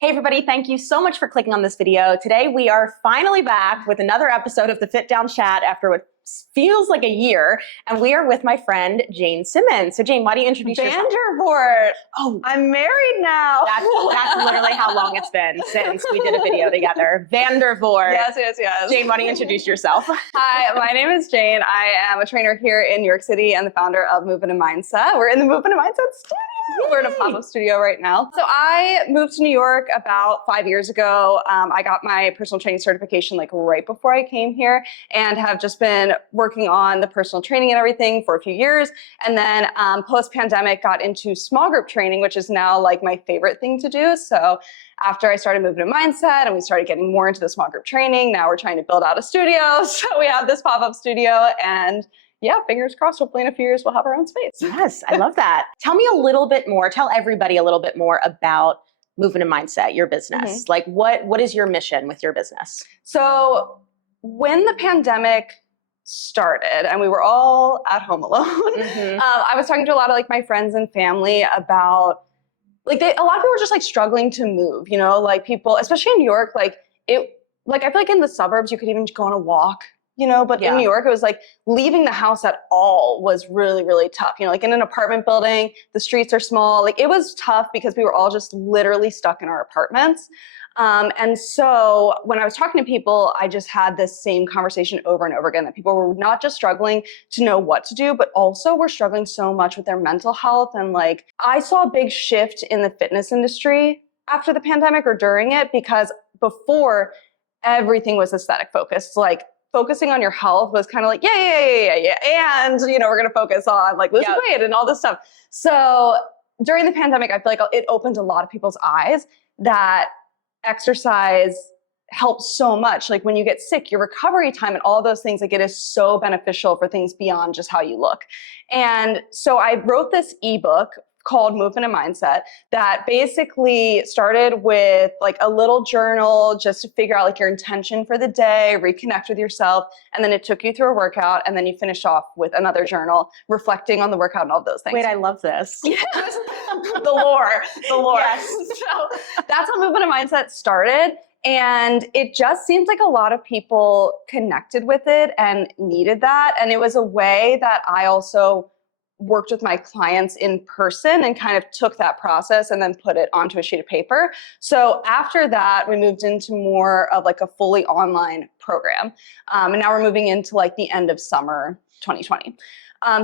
Hey everybody, thank you so much for clicking on this video. Today we are finally back with another episode of the FITT Down Chat after what feels like a year, and we are with my friend Jane Simmons. So Jane, why don't you introduce yourself? Vandervoort. Oh, I'm married now. that's literally how long it's been since we did a video together. Vandervoort. Yes. Jane, why don't you introduce yourself? Hi, my name is Jane. I am a trainer here in New York City and the founder of Movement and Mindset. We're in the Movement and Mindset studio. Yay. We're in a pop-up studio right now. So I moved to New York about 5 years ago. I got my personal training certification like right before I came here and have just been working on the personal training and everything for a few years. And then post-pandemic got into small group training, which is now like my favorite thing to do. So after I started Movement and Mindset and we started getting more into the small group training, now we're trying to build out a studio. So we have this pop-up studio and yeah, fingers crossed, hopefully in a few years we'll have our own space. Yes, I love that. Tell me a little bit more, tell everybody a little bit more about Movement and Mindset, your business. Like what is your mission with your business? So when the pandemic started and we were all at home alone, I was talking to a lot of like my friends and family about like a lot of people were just like struggling to move, you know, like people, especially in New York, like I feel like in the suburbs you could even go on a walk, you know, but in New York, it was like leaving the house at all was really, really tough. You know, like in an apartment building, the streets are small. Like it was tough because we were all just literally stuck in our apartments. And so when I was talking to people, I just had this same conversation over and over again, that people were not just struggling to know what to do, but also were struggling so much with their mental health. And like, I saw a big shift in the fitness industry after the pandemic or during it, because before everything was aesthetic focused, like focusing on your health was kind of like, yeah. And, you know, we're going to focus on like losing weight and all this stuff. So during the pandemic, I feel like it opened a lot of people's eyes that exercise helps so much. Like when you get sick, your recovery time and all those things, like it is so beneficial for things beyond just how you look. And so I wrote this ebook called Movement and Mindset that basically started with like a little journal just to figure out like your intention for the day, reconnect with yourself. And then it took you through a workout and then you finish off with another journal reflecting on the workout and all those things. Wait, I love this. The lore. Yes. So that's how Movement and Mindset started. And it just seems like a lot of people connected with it and needed that. And it was a way that I also worked with my clients in person and kind of took that process and then put it onto a sheet of paper. So after that, we moved into more of like a fully online program. And now we're moving into like the end of summer 2020.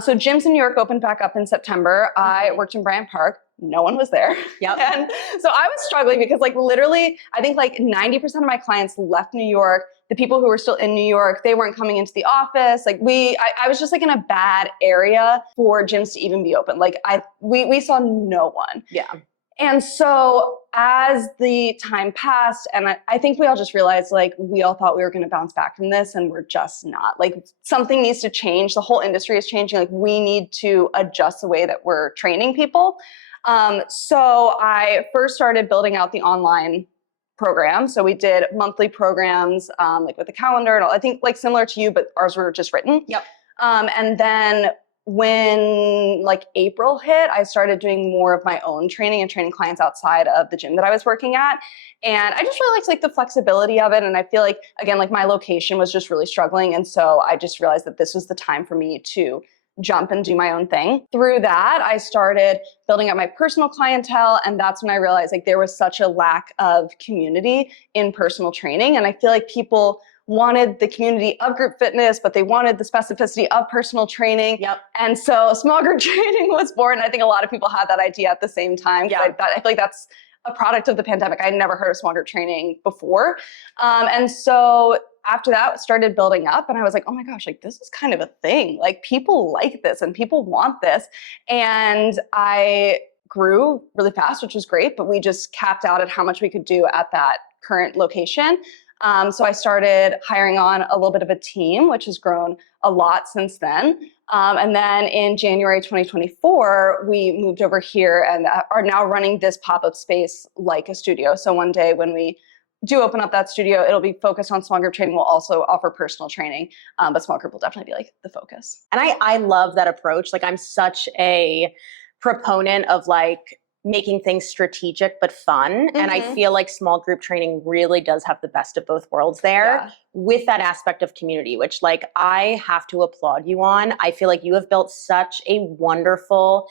So gyms in New York opened back up in September. I worked in Bryant Park. No one was there. Yep. And so I was struggling because like literally, I think like 90% of my clients left New York. The people who were still in New York, they weren't coming into the office. Like I was just like in a bad area for gyms to even be open. Like we saw no one. Yeah. And so as the time passed, and I think we all just realized like we all thought we were going to bounce back from this and we're just not. Like something needs to change. The whole industry is changing. Like we need to adjust the way that we're training people. So I first started building out the online program. So we did monthly programs like with the calendar and all. I think like similar to you, but ours were just written. Yep. And then when like April hit, I started doing more of my own training and training clients outside of the gym that I was working at. And I just really liked like the flexibility of it. And I feel like, again, like my location was just really struggling. And so I just realized that this was the time for me to jump and do my own thing. Through that, I started building up my personal clientele. And that's when I realized like there was such a lack of community in personal training. And I feel like people wanted the community of group fitness, but they wanted the specificity of personal training. Yep. And so small group training was born. I think a lot of people had that idea at the same time. Yeah. I feel like that's a product of the pandemic. I had never heard of small group training before. And so after that started building up and I was like, oh my gosh, like this is kind of a thing. Like people like this and people want this. And I grew really fast, which was great, but we just capped out at how much we could do at that current location. So I started hiring on a little bit of a team, which has grown a lot since then. And then in January 2024, we moved over here and are now running this pop-up space like a studio. So one day when we do open up that studio, it'll be focused on small group training. We'll also offer personal training, but small group will definitely be like the focus. And I love that approach. Like I'm such a proponent of like making things strategic but fun. And I feel like small group training really does have the best of both worlds there with that aspect of community, which like I have to applaud you on. I feel like you have built such a wonderful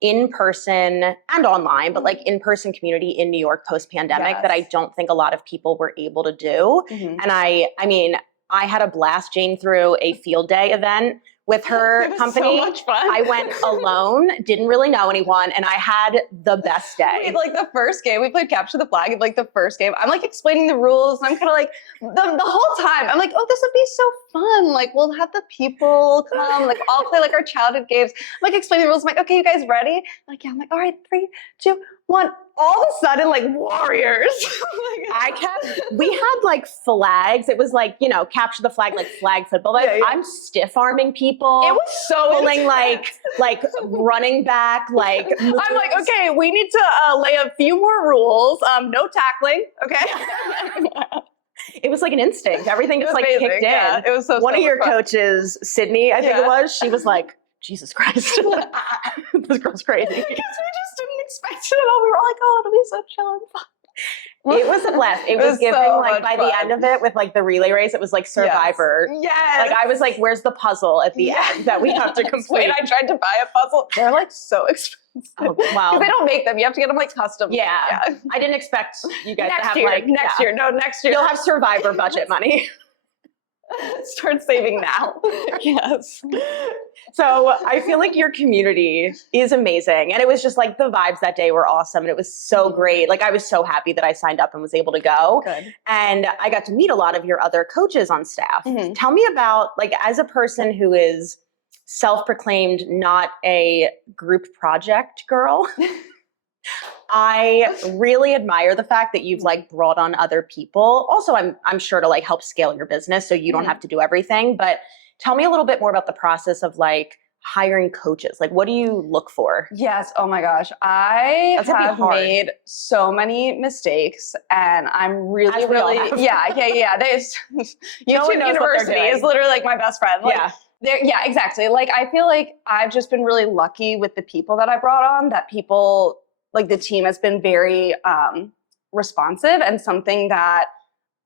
in-person and online, but like in-person community in New York post-pandemic that I don't think a lot of people were able to do. And I mean, I had a blast. Jane threw a field day event with her company. So much fun. I went alone, didn't really know anyone, and I had the best day. Like the first game, we played Capture the Flag. And like the first game, I'm like explaining the rules, and I'm kind of like the whole time. I'm like, oh, this would be so fun. Like we'll have the people come, like all play like our childhood games. I'm like explaining the rules. I'm like, okay, you guys ready? Like yeah. I'm like, all right, 3, 2, 1. All of a sudden, like warriors. We had like flags. It was like, you know, capture the flag, like flag football. I'm stiff arming people. It was so pulling like running back, like I'm like, okay, we need to lay a few more rules. No tackling, okay? It was like an instinct. Everything just like amazing. kicked in. Yeah, it was so One of your fun. coaches, Sydney, I think it was, she was like, Jesus Christ, this girl's crazy. Because we just didn't expect it at all. We were all like, oh, it'll be so chill and fun. It was a blast. It was giving so like by the end of it with like the relay race, it was like Survivor. Yes. Like I was like, where's the puzzle at the end that we have to complete? And I tried to buy a puzzle. They're like so expensive. Oh, wow. Because they don't make them. You have to get them like custom. Yeah. I didn't expect you guys to have next year. No, next year. You'll have Survivor budget money. Start saving now. Yes. So I feel like your community is amazing. And it was just like the vibes that day were awesome. And it was so great. Like I was so happy that I signed up and was able to go. Good. And I got to meet a lot of your other coaches on staff. Tell me about, like, as a person who is self-proclaimed not a group project girl, I really admire the fact that you've like brought on other people. Also, I'm sure to like help scale your business so you don't have to do everything. But tell me a little bit more about the process of like hiring coaches. Like, what do you look for? Yes. Oh my gosh. I have made so many mistakes, and I'm really, yeah. There's YouTube University is literally like my best friend. Like, yeah, exactly. Like, I feel like I've just been really lucky with the people that I brought on, that people, like the team has been very responsive, and something that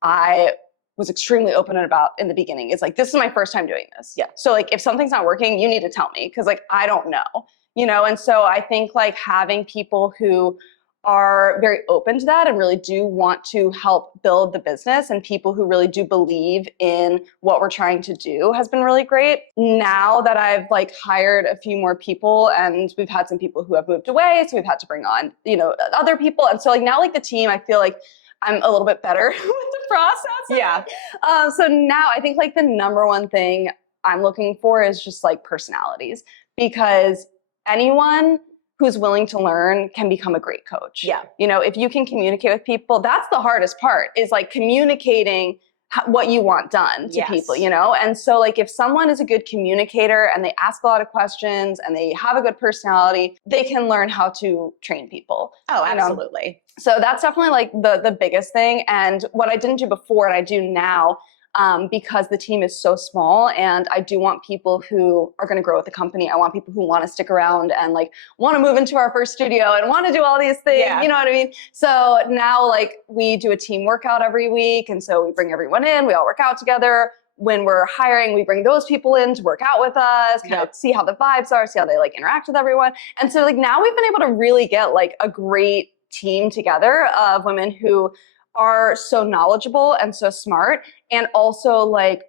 I was extremely open about in the beginning. It's like, this is my first time doing this. Yeah. So like, if something's not working, you need to tell me, because like, I don't know, you know? And so I think like having people who are very open to that and really do want to help build the business, and people who really do believe in what we're trying to do has been really great. Now that I've like hired a few more people, and we've had some people who have moved away, so we've had to bring on, you know, other people. And so like now like the team, I feel like I'm a little bit better with the process. Yeah. So now I think like the number one thing I'm looking for is just like personalities, because anyone who's willing to learn can become a great coach. Yeah. You know, if you can communicate with people, that's the hardest part, is like communicating what you want done to people, you know? And so like, if someone is a good communicator and they ask a lot of questions and they have a good personality, they can learn how to train people. Oh, absolutely. You know? So that's definitely like the biggest thing. And what I didn't do before and I do now, because the team is so small, and I do want people who are going to grow with the company. I want people who want to stick around and like want to move into our first studio and want to do all these things. You know what I mean? So now like we do a team workout every week. And so we bring everyone in, we all work out together. When we're hiring, we bring those people in to work out with us, kind of see how the vibes are, see how they like interact with everyone. And so like now we've been able to really get like a great team together of women who are so knowledgeable and so smart, and also like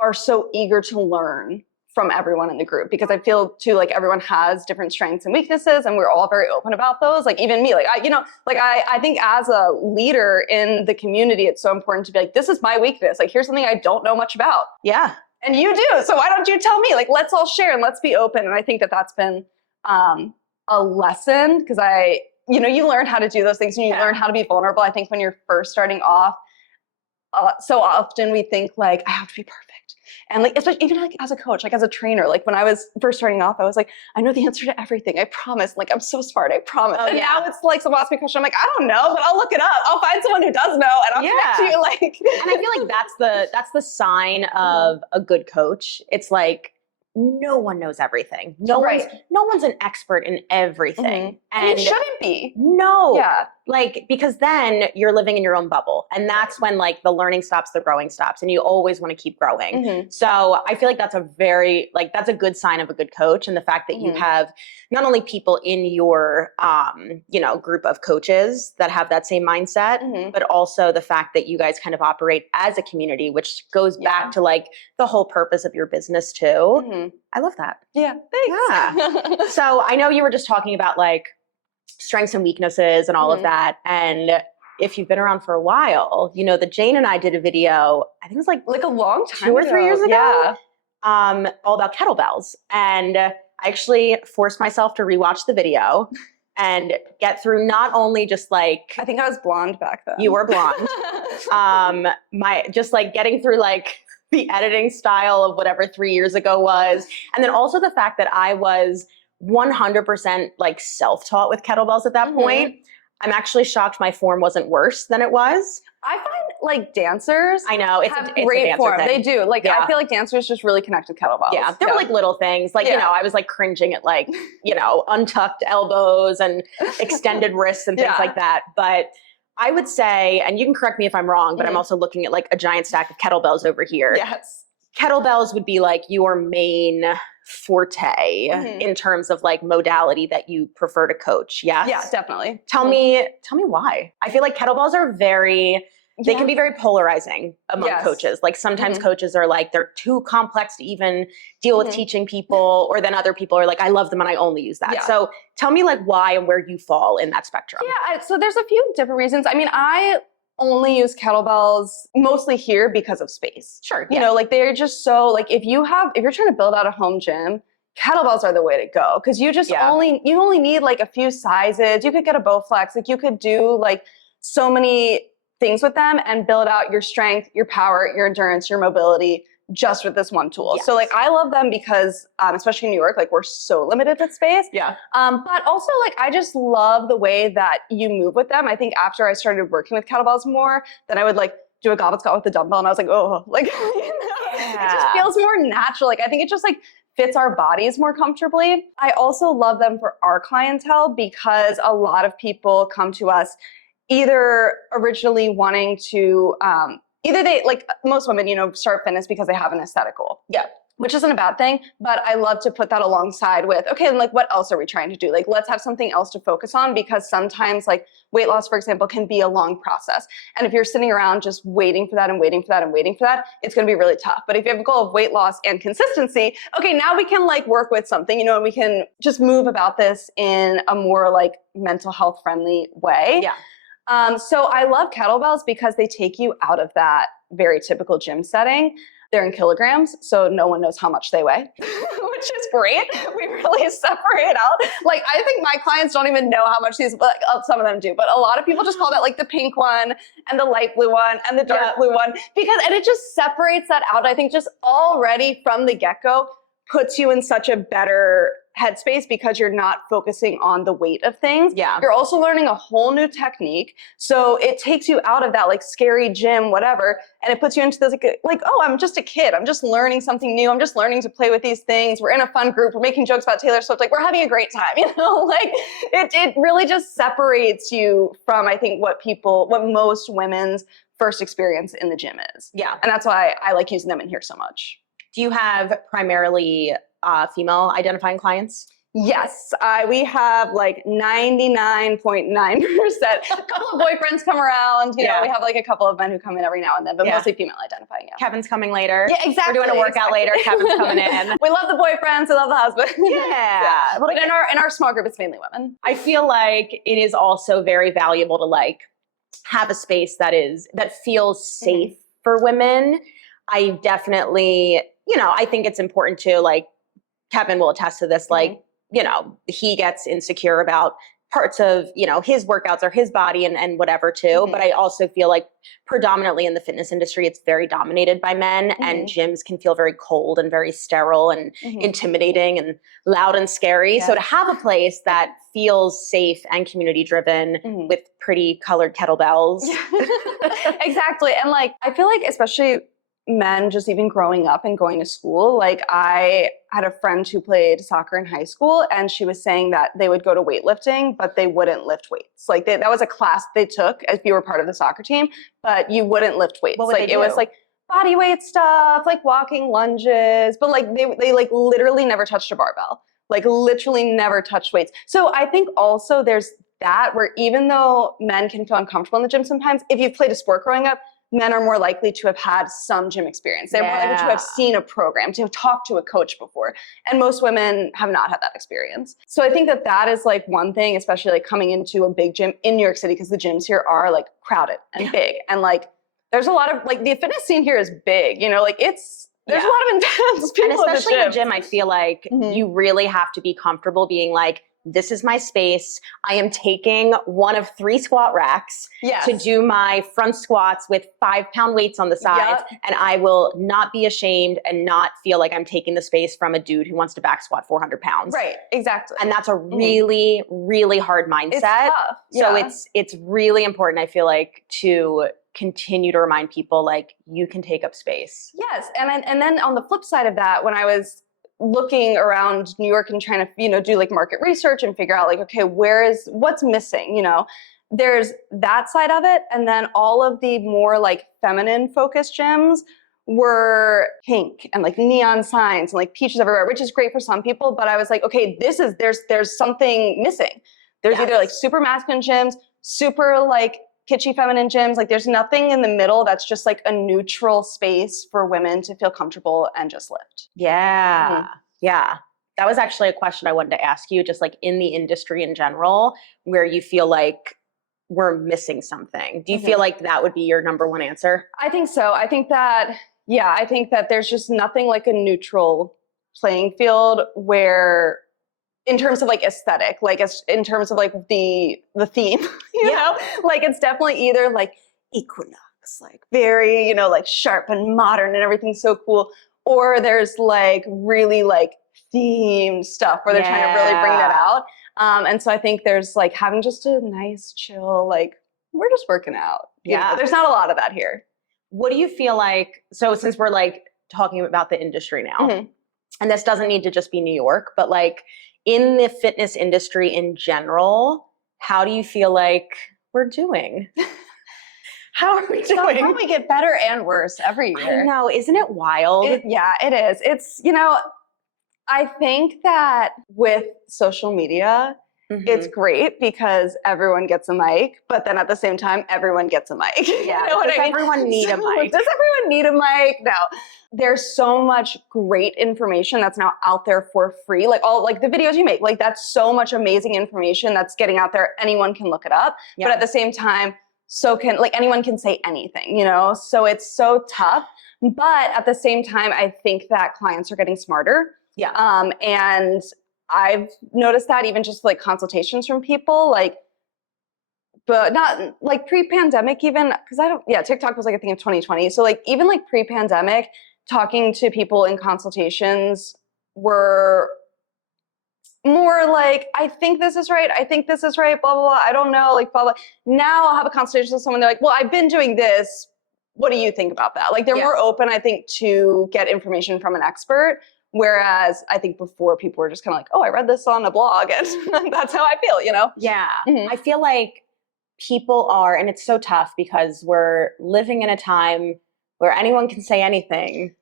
are so eager to learn from everyone in the group, because I feel too like everyone has different strengths and weaknesses, and we're all very open about those. Like even me, like I think as a leader in the community, it's so important to be like, this is my weakness. Like here's something I don't know much about. Yeah. And you do. So why don't you tell me? Like, let's all share and let's be open. And I think that that's been a lesson, because you learn how to do those things, and you learn how to be vulnerable. I think when you're first starting off, so often we think like, I have to be perfect. And like, especially even like as a coach, like as a trainer, like when I was first starting off, I was like, I know the answer to everything. I promise. Like, I'm so smart. I promise. And now it's like someone asks me a question. I'm like, I don't know, but I'll look it up. I'll find someone who does know, and I'll connect to you. Like, and I feel like that's the sign of a good coach. It's like, no one knows everything. No one's an expert in everything. And it shouldn't be. No. Yeah. Like, because then you're living in your own bubble. And that's when like the learning stops, the growing stops, and you always want to keep growing. So I feel like that's that's a good sign of a good coach. And the fact that you have not only people in your, group of coaches that have that same mindset, but also the fact that you guys kind of operate as a community, which goes back to like the whole purpose of your business too. I love that. Yeah. Thanks. Yeah. So I know you were just talking about like strengths and weaknesses and all of that. And if you've been around for a while, you know that Jane and I did a video, I think it was like a long time 2 or 3 years ago, yeah. all about kettlebells. And I actually forced myself to rewatch the video and get through not only just like, I think I was blonde back then. You were blonde. Just like getting through like the editing style of whatever 3 years ago was. And then also the fact that I was 100% like self-taught with kettlebells at that point. I'm actually shocked my form wasn't worse than it was. I find like dancers I know it's have a great dancer form. thing. They do. Like I feel like dancers just really connect with kettlebells. Yeah. There were like little things like, I was like cringing at like, untucked elbows and extended wrists and things like that. But I would say, and you can correct me if I'm wrong, but I'm also looking at like a giant stack of kettlebells over here. Yes. Kettlebells would be like your main forte in terms of like modality that you prefer to coach. Yes? Yeah, definitely. Tell me why. I feel like kettlebells are they can be very polarizing among coaches. Like sometimes coaches are like, they're too complex to even deal with teaching people, or then other people are like, I love them and I only use that. Yeah. So tell me like why and where you fall in that spectrum. Yeah, so there's a few different reasons. I mean, I only use kettlebells mostly here because of space. Sure. You know, like they're just so like if you're trying to build out a home gym, kettlebells are the way to go. Cause you just only need like a few sizes. You could get a Bowflex. Like you could do like so many things with them and build out your strength, your power, your endurance, your mobility just with this one tool. Yes. So like I love them because especially in New York, like we're so limited with space. Yeah. But also like I just love the way that you move with them. I think after I started working with kettlebells more, then I would like do a goblet squat with the dumbbell and I was like, oh, like it just feels more natural. Like I think it just like fits our bodies more comfortably. I also love them for our clientele because a lot of people come to us either originally wanting to either they, like most women, start fitness because they have an aesthetic goal. Yeah. Which isn't a bad thing, but I love to put that alongside with, okay, and like what else are we trying to do? Like let's have something else to focus on because sometimes like weight loss, for example, can be a long process. And if you're sitting around just waiting for that and waiting for that and waiting for that, it's gonna be really tough. But if you have a goal of weight loss and consistency, okay, now we can like work with something, and we can just move about this in a more like mental health friendly way. Yeah. So I love kettlebells because they take you out of that very typical gym setting. They're in kilograms, so no one knows how much they weigh, which is great. We really separate out. Like, I think my clients don't even know how much these, but some of them do, but a lot of people just call that like the pink one and the light blue one and the dark blue one and it just separates that out. I think just already from the get-go puts you in such a better headspace because you're not focusing on the weight of things. Yeah. You're also learning a whole new technique. So it takes you out of that like scary gym, whatever, and it puts you into this like, oh, I'm just a kid. I'm just learning something new. I'm just learning to play with these things. We're in a fun group. We're making jokes about Taylor Swift. Like we're having a great time, like it really just separates you from, I think, what most women's first experience in the gym is. Yeah. And that's why I like using them in here so much. Do you have primarily female identifying clients? Yes, we have like 99.9%. A couple of boyfriends come around. We have like a couple of men who come in every now and then, but mostly female identifying. Yeah. Kevin's coming later. Yeah, exactly. We're doing a workout later. Kevin's coming in. We love the boyfriends. We love the husband. Yeah. But in our small group, it's mainly women. I feel like it is also very valuable to like have a space that feels safe for women. I definitely, I think it's important to like, Kevin will attest to this, like, he gets insecure about parts of, his workouts or his body and whatever too. But I also feel like predominantly in the fitness industry, it's very dominated by men and gyms can feel very cold and very sterile and intimidating and loud and scary. Yeah. So to have a place that feels safe and community driven with pretty colored kettlebells. Exactly. And like, I feel like especially men just even growing up and going to school. Like I had a friend who played soccer in high school, and she was saying that they would go to weightlifting, but they wouldn't lift weights. Like that was a class they took if you were part of the soccer team, but you wouldn't lift weights. What would like they it do? was like body weight stuff, like walking lunges, but like they like literally never touched a barbell. Like literally never touched weights. So I think also there's that where even though men can feel uncomfortable in the gym sometimes, if you've played a sport growing up, men are more likely to have had some gym experience. They're more likely to have seen a program, to have talked to a coach before. And most women have not had that experience. So I think that that is like one thing, especially like coming into a big gym in New York City, because the gyms here are like crowded and big. And like, there's a lot of like, the fitness scene here is big, you know, like there's a lot of intense people and especially in the gym. I feel like you really have to be comfortable being like, this is my space. I am taking one of 3 squat racks to do my front squats with 5-pound weights on the sides. And I will not be ashamed and not feel like I'm taking the space from a dude who wants to back squat 400 pounds. Right, exactly. And that's a really, really hard mindset. It's tough. So it's really important, I feel like, to continue to remind people like you can take up space. Yes. And then on the flip side of that, when I was looking around New York and trying to, you know, do like market research and figure out like, okay, what's missing, you know, there's that side of it. And then all of the more like feminine focused gyms were pink and like neon signs and like peaches everywhere, which is great for some people. But I was like, okay, there's something missing. There's either like super masculine gyms, super like kitschy feminine gyms. Like there's nothing in the middle that's just like a neutral space for women to feel comfortable and just lift. Yeah. Yeah. That was actually a question I wanted to ask you, just like in the industry in general, where you feel like we're missing something. Do you feel like that would be your number one answer? I think so. I think that there's just nothing like a neutral playing field where, in terms of like aesthetic, like in terms of like the theme, you know, like it's definitely either like equinox, like very, you know, like sharp and modern and everything's so cool, or there's like really like themed stuff where they're trying to really bring that out. And so I think there's like having just a nice chill, like we're just working out. You know, there's not a lot of that here. What do you feel like, so since we're like talking about the industry now, and this doesn't need to just be New York, but like in the fitness industry in general, how do you feel like we're doing? How are we doing? We get better and worse every year. I know, isn't it wild? It is. It's, you know, I think that with social media, it's great because everyone gets a mic, but then at the same time, everyone gets a mic. Yeah, you know does everyone need a mic? Does everyone need a mic? No. There's so much great information that's now out there for free. Like all like the videos you make, like that's so much amazing information that's getting out there. Anyone can look it up. But at the same time, so can like anyone can say anything, you know? So it's so tough. But at the same time, I think that clients are getting smarter. And I've noticed that even just like consultations from people, like, but not like pre-pandemic even, because TikTok was like a thing of 2020. So like even like pre-pandemic, talking to people in consultations were more like, I think this is right, blah, blah, blah, I don't know, like, blah, blah. Now I'll have a consultation with someone, they're like, well, I've been doing this, what do you think about that? Like they're more open, I think, to get information from an expert. Whereas I think before people were just kind of like, oh, I read this on a blog and that's how I feel, you know? Yeah. I feel like people are, and it's so tough because we're living in a time where anyone can say anything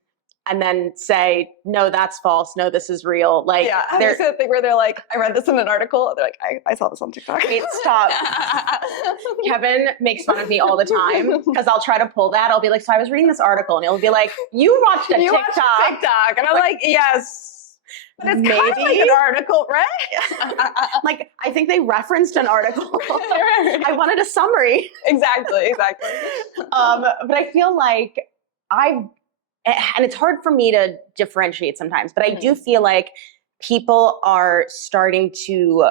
and then say, no, that's false. No, this is real. Like, there's a thing where they're like, I read this in an article. They're like, I saw this on TikTok. Wait, stop. Kevin makes fun of me all the time because I'll try to pull that. I'll be like, so I was reading this article, and he'll be like, you watched a TikTok. And I'm like, yes. But it's kind of like an article, right? Like, I think they referenced an article. I wanted a summary. Exactly. But I feel like and it's hard for me to differentiate sometimes, but I do feel like people are starting to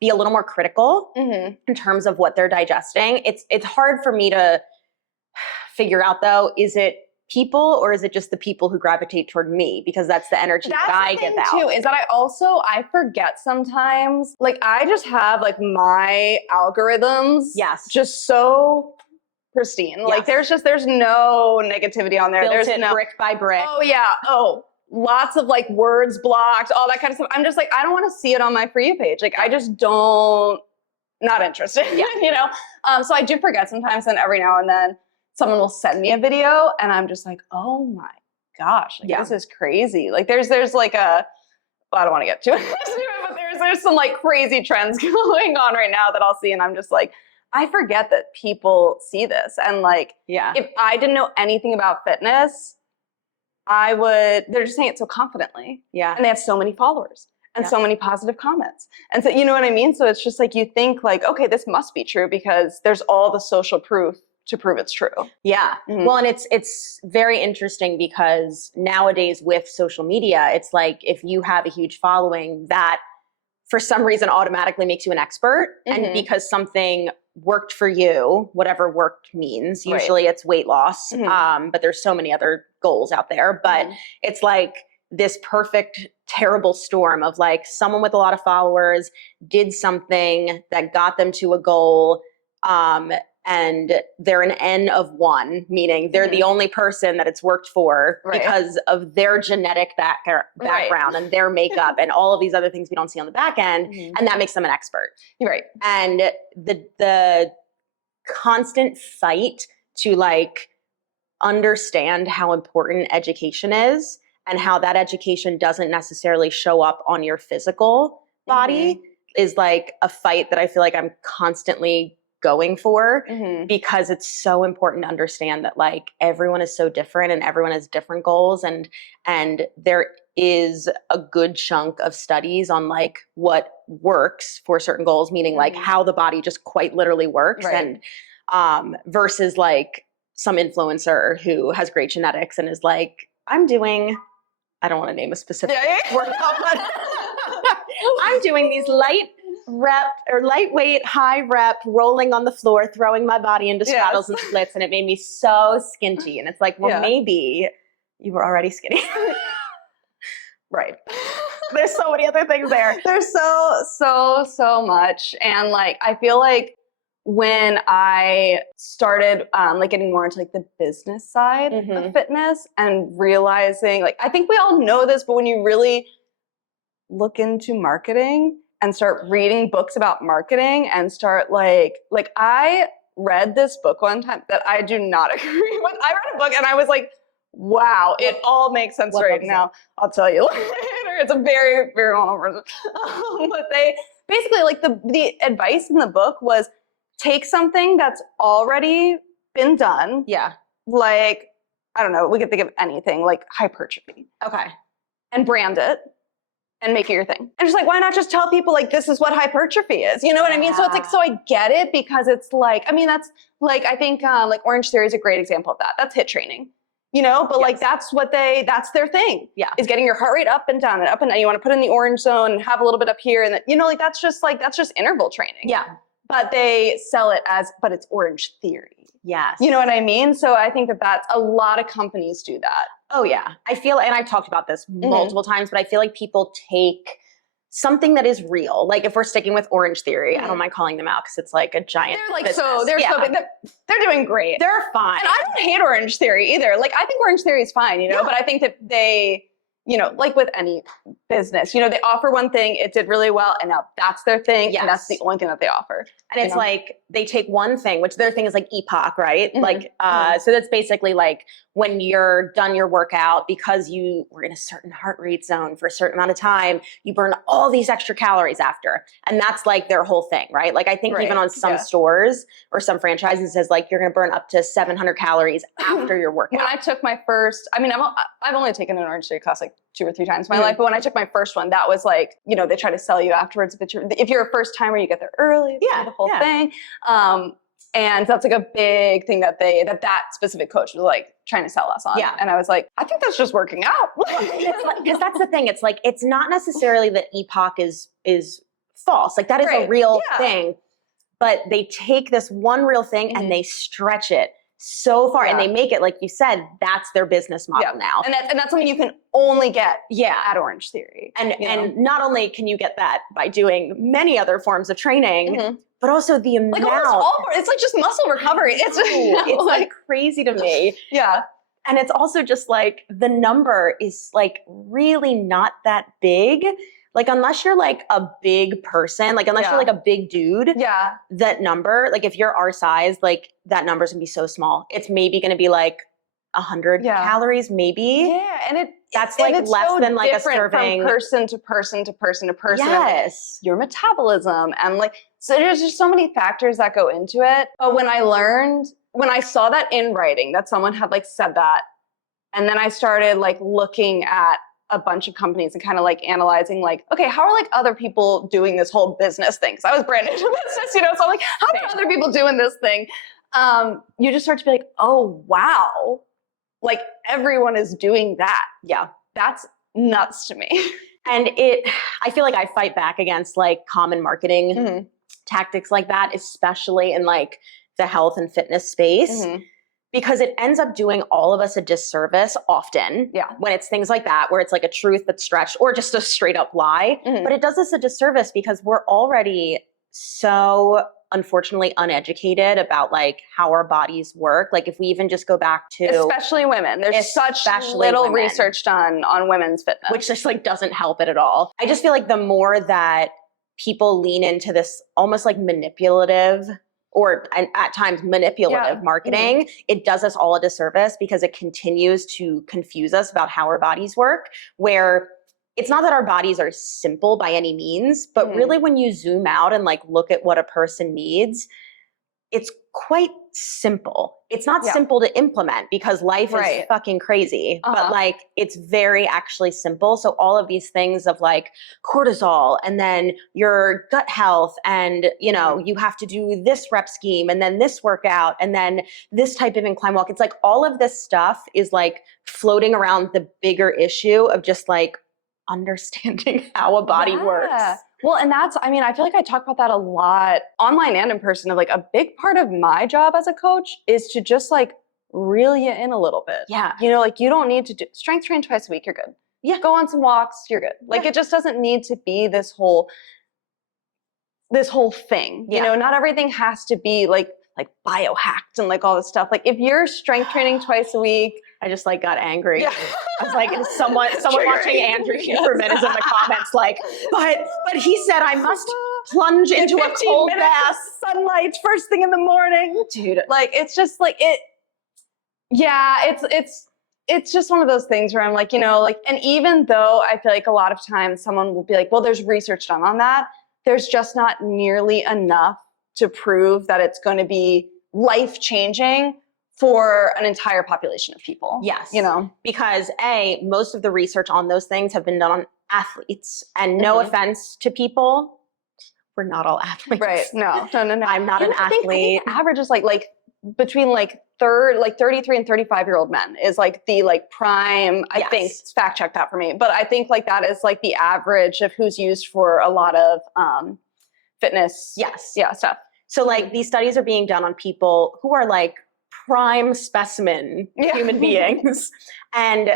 be a little more critical in terms of what they're digesting. It's hard for me to figure out though, is it people or is it just the people who gravitate toward me? Because that's the energy that I get out. Too, is that I forget sometimes, like I just have like my algorithms just so pristine. Yes. Like there's no negativity on there. Built There's it no brick by brick. Oh yeah. Oh, lots of like words blocked, all that kind of stuff. I'm just like, I don't want to see it on my For You page. Like I just don't, not interested, you know? So I do forget sometimes, and every now and then someone will send me a video and I'm just like, oh my gosh, like, this is crazy. Like there's like well, I don't want to get too into it, but there's some like crazy trends going on right now that I'll see, and I'm just like, I forget that people see this. And like, if I didn't know anything about fitness, they're just saying it so confidently. And they have so many followers and so many positive comments. And so, you know what I mean? So it's just like, you think like, okay, this must be true because there's all the social proof to prove it's true. Well, and it's very interesting because nowadays with social media, it's like if you have a huge following, that for some reason automatically makes you an expert. And because something worked for you, whatever worked means, usually it's weight loss, but there's so many other goals out there. But it's like this perfect, terrible storm of like someone with a lot of followers did something that got them to a goal, and they're an N of one, meaning they're the only person that it's worked for because of their genetic background and their makeup and all of these other things we don't see on the back end. And that makes them an expert. And the constant fight to like understand how important education is and how that education doesn't necessarily show up on your physical body is like a fight that I feel like I'm constantly going for, because it's so important to understand that like everyone is so different and everyone has different goals, and there is a good chunk of studies on like what works for certain goals, meaning like how the body just quite literally works, and versus like some influencer who has great genetics and is like, I'm doing, I don't want to name a specific workout, but I'm doing these lightweight, high rep, rolling on the floor, throwing my body into straddles and splits, and it made me so skinty. And it's like, well, maybe you were already skinny. There's so many other things there. There's so much. And like, I feel like when I started like getting more into like the business side of fitness and realizing, like, I think we all know this, but when you really look into marketing and start reading books about marketing and start like I read this book one time that I do not agree with. I read a book and I was like, wow, it all makes sense right now. I'll tell you later. It's a very, very long version. But they basically, like, the advice in the book was take something that's already been done. Like, I don't know, we could think of anything, like hypertrophy. And brand it. And make it your thing. And just like, why not just tell people like, this is what hypertrophy is? You know what I mean? So it's like, so I get it, because it's like, I mean, that's like, I think like Orange Theory is a great example of that. That's HIIT training, you know, but like, that's their thing. Is getting your heart rate up and down and up and down. You want to put in the orange zone and have a little bit up here. And that, you know, like, that's just interval training. But they sell it as, but it's Orange Theory. You know what I mean? So I think that's a lot of companies do that. Oh yeah. I feel, and I've talked about this multiple times, but I feel like people take something that is real. Like if we're sticking with Orange Theory, I don't mind calling them out because it's like a giant They're like, business. so big. They're doing great. They're fine. And I don't hate Orange Theory either. Like I think Orange Theory is fine, you know, but I think that they, you know, like with any business, you know, they offer one thing, it did really well, and now that's their thing, and that's the only thing that they offer. And it's like, they take one thing, which their thing is like epoch, right? Like, so that's basically like when you're done your workout, because you were in a certain heart rate zone for a certain amount of time, you burn all these extra calories after. And that's like their whole thing, right? Like I think even on some stores or some franchises, it says like, you're going to burn up to 700 calories after your workout. When I took my first, I mean, I've only taken an Orange Theory class like 2 or 3 times in my life, but when I took my first one, that was like, you know, they try to sell you afterwards, but if you're a first timer, you get there early, the whole thing. And that's like a big thing that that specific coach was like trying to sell us on. And I was like, I think that's just working out. Because that's the thing. It's like, it's not necessarily that epoch is false. Like that is a real thing, but they take this one real thing and they stretch it so far, and they make it, like you said, that's their business model now. And that's something you can only get at Orange Theory. And not only can you get that by doing many other forms of training, but also the amount. Like almost all part, it's like just muscle recovery. It's like crazy to me. Yeah. And it's also just like the number is like really not that big. Like unless you're like a big person, like unless you're like a big dude, that number, like if you're our size, like that number's gonna be so small. It's maybe gonna be like 100 calories, maybe. Yeah, and that's like it's less so than like a different serving. From person to person to person to person. Yes. Like your metabolism and like, so there's just so many factors that go into it. But when I saw that in writing, that someone had like said that, and then I started like looking at a bunch of companies and kind of like analyzing like, okay, how are like other people doing this whole business thing? Because I was brand new to business, you know, so I'm like, how are other people doing this thing? You just start to be like, oh, wow. Like everyone is doing that. Yeah. That's nuts to me. And I feel like I fight back against like common marketing tactics like that, especially in like the health and fitness space, because it ends up doing all of us a disservice often when it's things like that, where it's like a truth that's stretched or just a straight up lie. But it does us a disservice because we're already so unfortunately uneducated about like how our bodies work. Like if we even just go back to especially women, there's such little research done on women's fitness, which just like doesn't help it at all. I just feel like the more that people lean into this almost like manipulative and at times manipulative marketing, it does us all a disservice because it continues to confuse us about how our bodies work, where it's not that our bodies are simple by any means, but really when you zoom out and like look at what a person needs, it's quite simple. It's not simple to implement because life is fucking crazy, but like it's very actually simple. So all of these things of like cortisol and then your gut health and, you know, you have to do this rep scheme and then this workout and then this type of incline walk. It's like all of this stuff is like floating around the bigger issue of just like understanding how a body works. Well, and that's, I mean, I feel like I talk about that a lot online and in person of like a big part of my job as a coach is to just like reel you in a little bit. Yeah. You know, like you don't need to do strength train twice a week. You're good. Yeah. Go on some walks. You're good. Like it just doesn't need to be this whole thing. You know, not everything has to be like biohacked and like all this stuff. Like if you're strength training twice a week, I just like got angry. Yeah. I was like, someone watching Andrew Huberman is in the comments like, but he said I must plunge into a cold bath, sunlight first thing in the morning. Dude. Like it's just like it. Yeah, it's just one of those things where I'm like, you know, like, and even though I feel like a lot of times someone will be like, well, there's research done on that. There's just not nearly enough to prove that it's going to be life-changing for an entire population of people. Yes. You know, because most of the research on those things have been done on athletes, and no offense to people, we're not all athletes. Right. No. I'm not an athlete. I think the average is like between like 33 and 35-year-old men is like the like prime, I think, fact check that for me. But I think like that is like the average of who's used for a lot of fitness. Yes. Yeah, stuff. So like these studies are being done on people who are like prime specimen human beings, and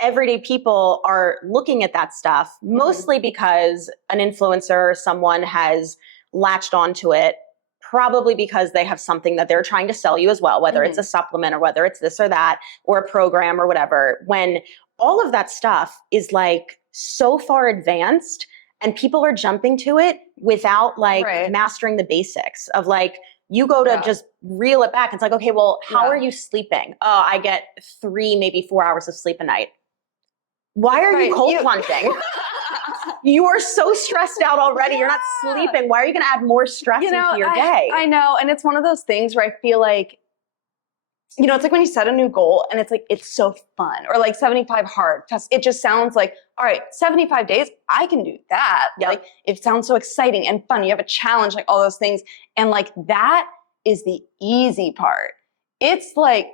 everyday people are looking at that stuff mostly because an influencer or someone has latched onto it, probably because they have something that they're trying to sell you as well, whether it's a supplement or whether it's this or that or a program or whatever, when all of that stuff is like so far advanced and people are jumping to it without like mastering the basics of like, you go to just reel it back. It's like, okay, well, how are you sleeping? Oh, I get 3, maybe 4 hours of sleep a night. Why are you cold plunging? You are so stressed out already. You're not sleeping. Why are you going to add more stress into your day? I know. And it's one of those things where I feel like, you know, it's like when you set a new goal and it's like, it's so fun, or like 75 hard. It just sounds like, all right, 75 days, I can do that. Yep. Like it sounds so exciting and fun. You have a challenge, like all those things. And like, that is the easy part. It's like,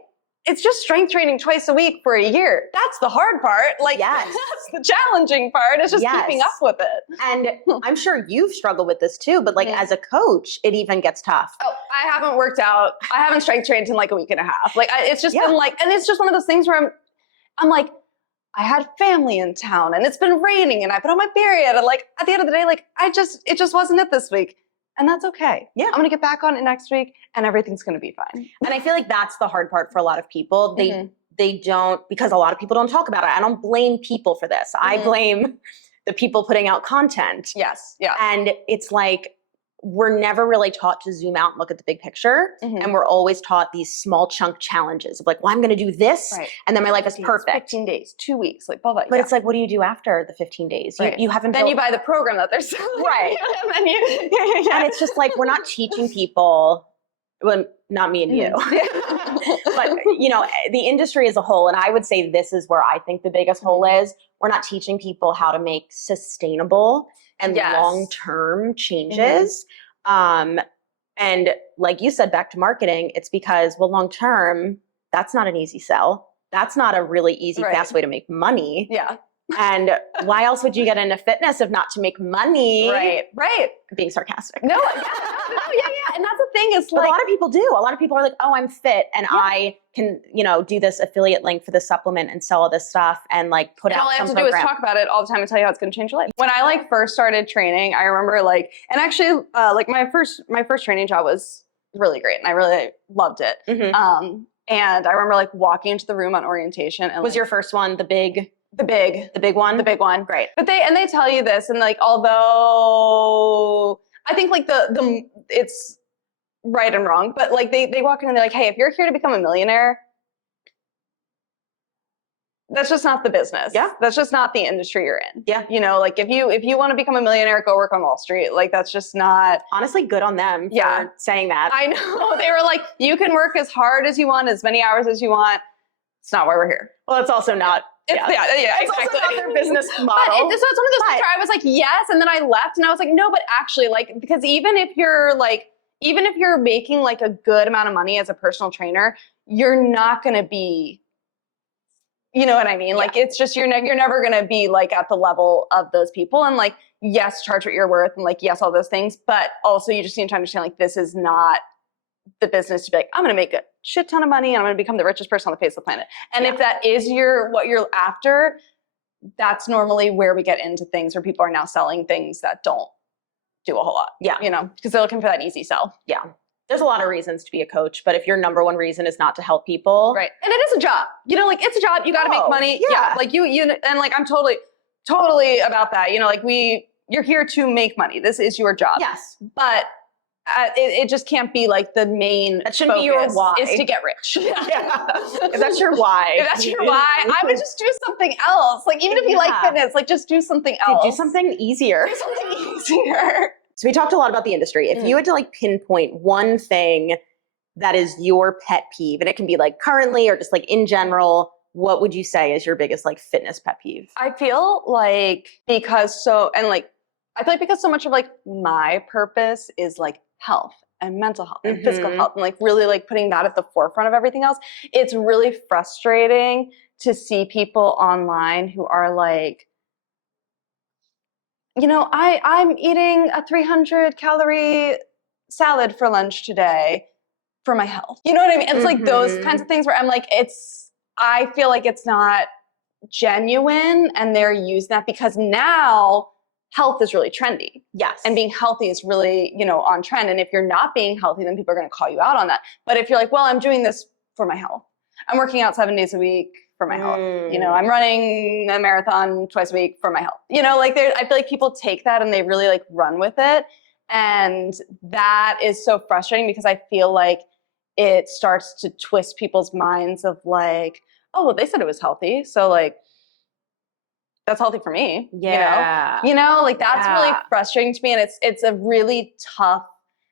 it's just strength training twice a week for a year. That's the hard part. Like, that's the challenging part. It's just keeping up with it. And I'm sure you've struggled with this too, but like as a coach, it even gets tough. Oh, I haven't worked out. I haven't strength trained in like a week and a half. Like it's just been like, and it's just one of those things where I'm like, I had family in town and it's been raining and I've been on my period. And like, at the end of the day, like it just wasn't it this week. And that's okay. Yeah. I'm going to get back on it next week and everything's going to be fine. And I feel like that's the hard part for a lot of people. They don't, because a lot of people don't talk about it. I don't blame people for this. I blame the people putting out content. Yes. Yeah. And it's like, we're never really taught to zoom out and look at the big picture. And we're always taught these small chunk challenges of like, well, I'm going to do this and then my life is perfect. 15 days, 2 weeks, like blah, blah. But it's like, what do you do after the 15 days? You haven't Then you buy the program that they're selling. Right. And then and it's just like, we're not teaching people, well, not me and you, but you know, the industry as a whole. And I would say this is where I think the biggest hole is. We're not teaching people how to make sustainable and long-term changes. And like you said, back to marketing, it's because, well, long-term, that's not an easy sell. That's not a really easy, fast way to make money. Yeah. And why else would you get into fitness if not to make money? Right. Being sarcastic. No, yeah. And that's the thing is like, a lot of people do. A lot of people are like, oh, I'm fit and I can, you know, do this affiliate link for the supplement and sell all this stuff and like put out some program. All I have to do is talk about it all the time and tell you how it's going to change your life. When I like first started training, I remember like, and actually like my first training job was really great and I really loved it. And I remember like walking into the room on orientation and was your first one the big one? The big one. Great. But they tell you this and like, although I think like the it's right and wrong, but like they walk in and they're like, hey, if you're here to become a millionaire, that's just not the business. Yeah. That's just not the industry you're in. Yeah. You know, like if you want to become a millionaire, go work on Wall Street. Like that's just not. Honestly, good on them for saying that. I know. They were like, you can work as hard as you want, as many hours as you want. It's not why we're here. Well, it's also not. It's exactly. Also not their business model. So it's one of those things where I was like, yes, and then I left and I was like, no, but actually like, because even if you're making like a good amount of money as a personal trainer, you're not going to be, you know what I mean? Yeah. Like, it's just, you're never going to be like at the level of those people. And like, yes, charge what you're worth and like, yes, all those things. But also you just need to understand like, this is not the business to be like, I'm going to make a shit ton of money and I'm going to become the richest person on the face of the planet. And if that is what you're after, that's normally where we get into things where people are now selling things that don't do a whole lot. Yeah. You know, because they're looking for that easy sell. Yeah. There's a lot of reasons to be a coach, but if your number one reason is not to help people. Right. And it is a job. You know, like it's a job. You got to make money. Yeah. Like you, and like, I'm totally about that. You know, like you're here to make money. This is your job. Yes. But it just can't be like the main that shouldn't be your why is to get rich. Yeah. If that's your why. I would just do something else. Like even if you like fitness, like just do something else. Do something easier. So we talked a lot about the industry. If you had to like pinpoint one thing that is your pet peeve, and it can be like currently or just like in general, what would you say is your biggest like fitness pet peeve? I feel like because so much of like my purpose is like health and mental health and physical health and like really like putting that at the forefront of everything else. It's really frustrating to see people online who are like, you know, I'm eating a 300 calorie salad for lunch today for my health. You know what I mean? It's like those kinds of things where I'm like, I feel like it's not genuine and they're using that because now health is really trendy. Yes. And being healthy is really, you know, on trend. And if you're not being healthy, then people are going to call you out on that. But if you're like, well, I'm doing this for my health. I'm working out 7 days a week for my health. You know, I'm running a marathon twice a week for my health. You know, like I feel like people take that and they really like run with it. And that is so frustrating because I feel like it starts to twist people's minds of like, oh, well, they said it was healthy. So like, that's healthy for me. Yeah. You know, like that's really frustrating to me. And it's a really tough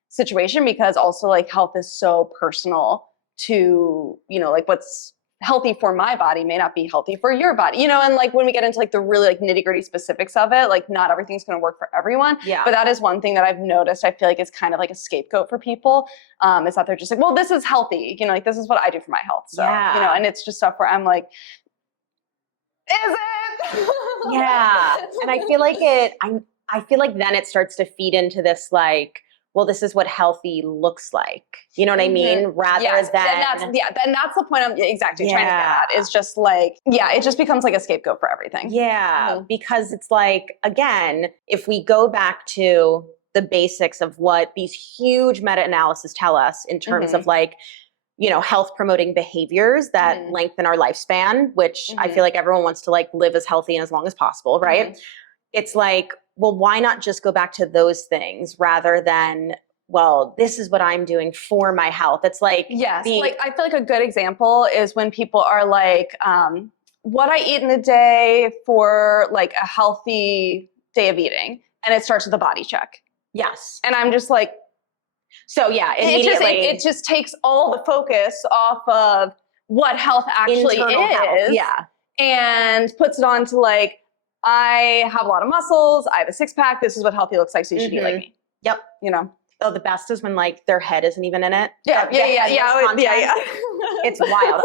situation because also like health is so personal to, you know, like what's healthy for my body may not be healthy for your body, you know, and like when we get into like the really like nitty gritty specifics of it, like not everything's going to work for everyone. Yeah. But that is one thing that I've noticed. I feel like it's kind of like a scapegoat for people. Is that they're just like, well, this is healthy. You know, like this is what I do for my health. So, you know, and it's just stuff where I'm like, is it? Yeah. And I feel like I feel like then it starts to feed into this like, well, this is what healthy looks like. You know what I mean? Rather than then that's the point I'm trying to get at. Is just like, it just becomes like a scapegoat for everything. Yeah. Because it's like, again, if we go back to the basics of what these huge meta-analysis tell us in terms of like, health promoting behaviors that lengthen our lifespan, which I feel like everyone wants to like live as healthy and as long as possible, right? It's like, well, why not just go back to those things rather than, well, this is what I'm doing for my health. It's like, like I feel like a good example is when people are like, what I eat in a day for like a healthy day of eating. And it starts with a body check. Yes. And I'm just like, so yeah, immediately. It just takes all the focus off of what health actually Internal is. health, yeah. And puts it on to like, I have a lot of muscles. I have a six pack. This is what healthy looks like. So you should be like me. Yep. Oh, the best is when like their head isn't even in it. Yeah. It's wild.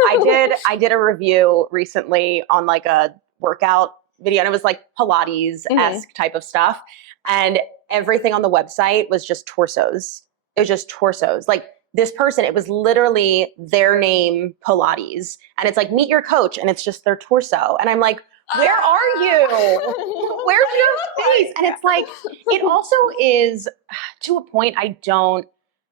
I did a review recently on like a workout video, and it was like Pilates-esque type of stuff. And everything on the website was just torsos. It was just torsos. Like this person, it was literally their name, Pilates. And it's like, meet your coach. And it's just their torso. And I'm like, where are you? Where's your face? And it's like, it also is, to a point, I don't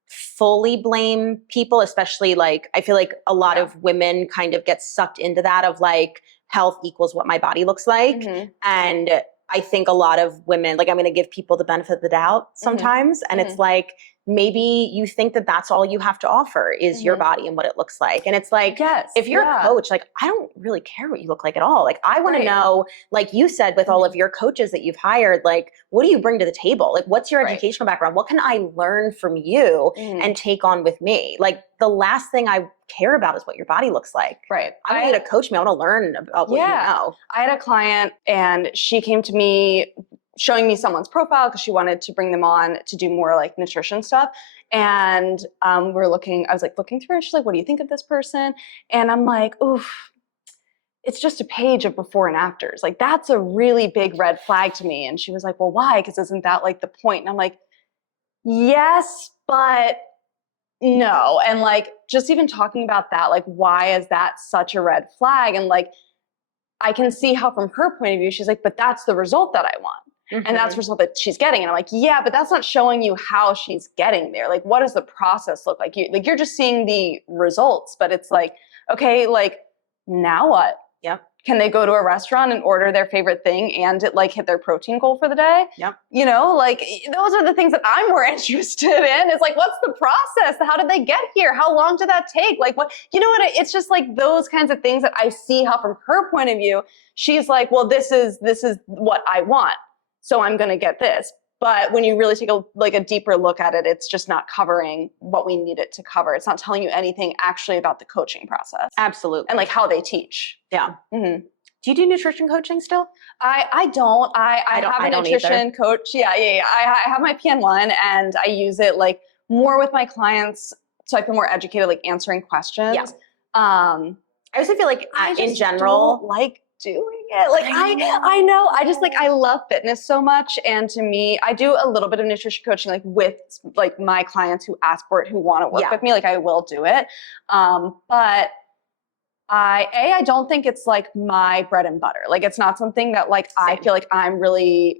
fully blame people, especially like, I feel like a lot of women kind of get sucked into that of like, health equals what my body looks like. And I think a lot of women, like I'm going to give people the benefit of the doubt sometimes. And it's like, maybe you think that that's all you have to offer is your body and what it looks like. And it's like, if you're a coach, like, I don't really care what you look like at all. Like, I want to know, like you said, with all of your coaches that you've hired, like, what do you bring to the table? Like, what's your educational background? What can I learn from you and take on with me? Like, the last thing I care about is what your body looks like. Right. I don't need to coach me. I want to learn about what you know. I had a client and she came to me showing me someone's profile because she wanted to bring them on to do more like nutrition stuff. And I was like looking through it. She's like, what do you think of this person? And I'm like, oof, it's just a page of before and afters. Like that's a really big red flag to me. And she was like, well, why? Because isn't that like the point? And I'm like, yes, but no. And like, just even talking about that, like, why is that such a red flag? And like, I can see how from her point of view, she's like, but that's the result that I want. And that's the result that she's getting. And I'm like, yeah, but that's not showing you how she's getting there. Like, what does the process look like? You're just seeing the results, but it's like, okay, like now what? Yep. Can they go to a restaurant and order their favorite thing and it like hit their protein goal for the day? Yep. Like those are the things that I'm more interested in. It's like, what's the process? How did they get here? How long did that take? Like what, it's just like those kinds of things that I see how from her point of view, she's like, well, this is what I want. So I'm going to get this. But when you really take a deeper look at it, it's just not covering what we need it to cover. It's not telling you anything actually about the coaching process. Absolutely. And like how they teach. Yeah. Do you do nutrition coaching still? I don't. I have a nutrition coach. Yeah. I have my PN1 and I use it like more with my clients so I feel more educated, like answering questions. Yeah. I also feel like in general, don't like doing it. Like I know. I just like I love fitness so much, and to me, I do a little bit of nutrition coaching, like with like my clients who ask for it, who want to work with me. Like I will do it, but I don't think it's like my bread and butter. Like it's not something that like I feel like I'm really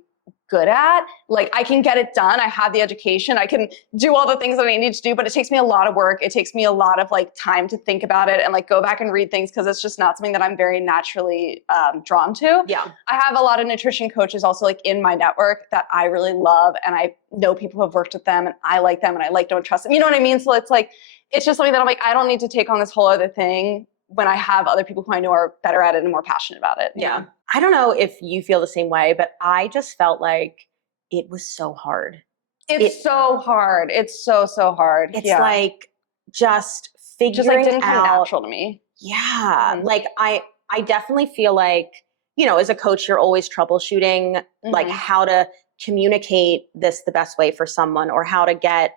good at. Like I can get it done. I have the education. I can do all the things that I need to do, but it takes me a lot of work. It takes me a lot of like time to think about it and like go back and read things because it's just not something that I'm very naturally drawn to. Yeah. I have a lot of nutrition coaches also like in my network that I really love, and I know people who have worked with them and I like them and I like don't trust them. You know what I mean? So it's like, it's just something that I'm like, I don't need to take on this whole other thing when I have other people who I know are better at it and more passionate about it. Yeah. I don't know if you feel the same way, but I just felt like it was so hard. It's so hard. It's so hard. It's like just figuring just like didn't come out. natural to me. Yeah. Like I definitely feel like, as a coach, you're always troubleshooting like how to communicate this the best way for someone, or how to get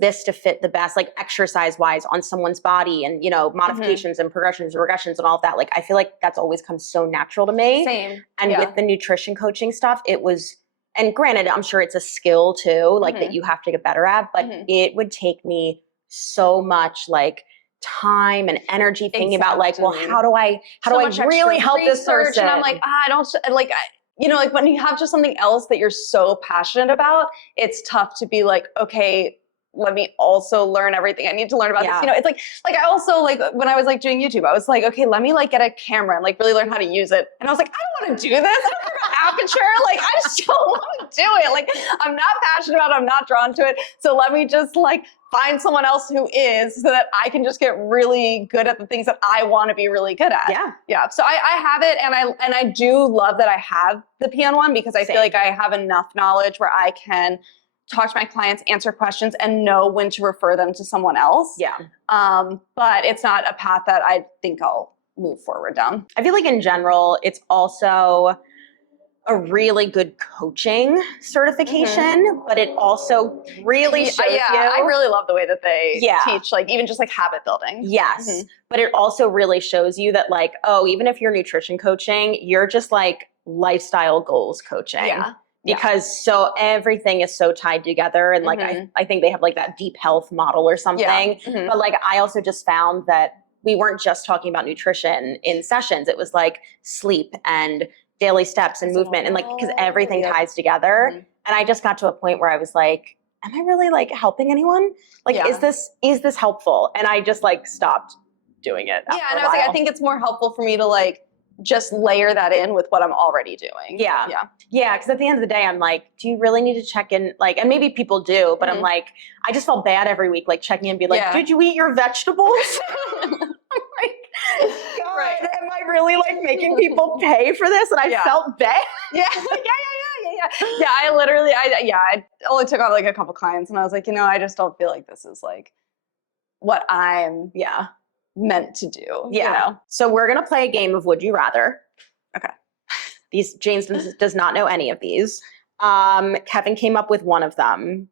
this to fit the best, like exercise wise on someone's body, and, modifications and progressions and regressions and all of that. Like, I feel like that's always come so natural to me. Same. And with the nutrition coaching stuff, it was, and granted, I'm sure it's a skill too, like that you have to get better at, but it would take me so much like time and energy thinking about like, well, how do I really help this person? And I'm like, I don't like, you know, like when you have just something else that you're so passionate about, it's tough to be like, okay, let me also learn everything I need to learn about this. You know, it's like I also like when I was like doing YouTube, I was like, okay, let me like get a camera and like really learn how to use it. And I was like, I don't want to do this. I don't have aperture. Like I just don't want to do it. Like I'm not passionate about it. I'm not drawn to it. So let me just like find someone else who is so that I can just get really good at the things that I want to be really good at. Yeah. Yeah. So I have it and I do love that I have the PN1 because I feel like I have enough knowledge where I can talk to my clients, answer questions, and know when to refer them to someone else. Yeah. But it's not a path that I think I'll move forward down. I feel like in general, it's also a really good coaching certification, but it also really shows you. I really love the way that they teach, like even just like habit building. Yes. But it also really shows you that like, oh, even if you're nutrition coaching, you're just like lifestyle goals coaching. Yeah. Because so everything is so tied together. And like, I think they have like that deep health model or something. But like, I also just found that we weren't just talking about nutrition in sessions. It was like sleep and daily steps and movement and like, because everything ties together. And I just got to a point where I was like, am I really like helping anyone? Like, is this helpful? And I just like stopped doing it. Yeah. And I was like, I think it's more helpful for me to like, just layer that in with what I'm already doing. Yeah. Because at the end of the day, I'm like, do you really need to check in? Like, and maybe people do, but I'm like, I just felt bad every week, like checking in and be like, did you eat your vegetables? I'm like, God, am I really like making people pay for this? And I felt bad. Yeah, I literally, I only took on like a couple clients and I was like, you know, I just don't feel like this is like what I'm meant to do. Yeah. You know? So we're going to play a game of Would You Rather. Okay. Jane does not know any of these. Kevin came up with one of them.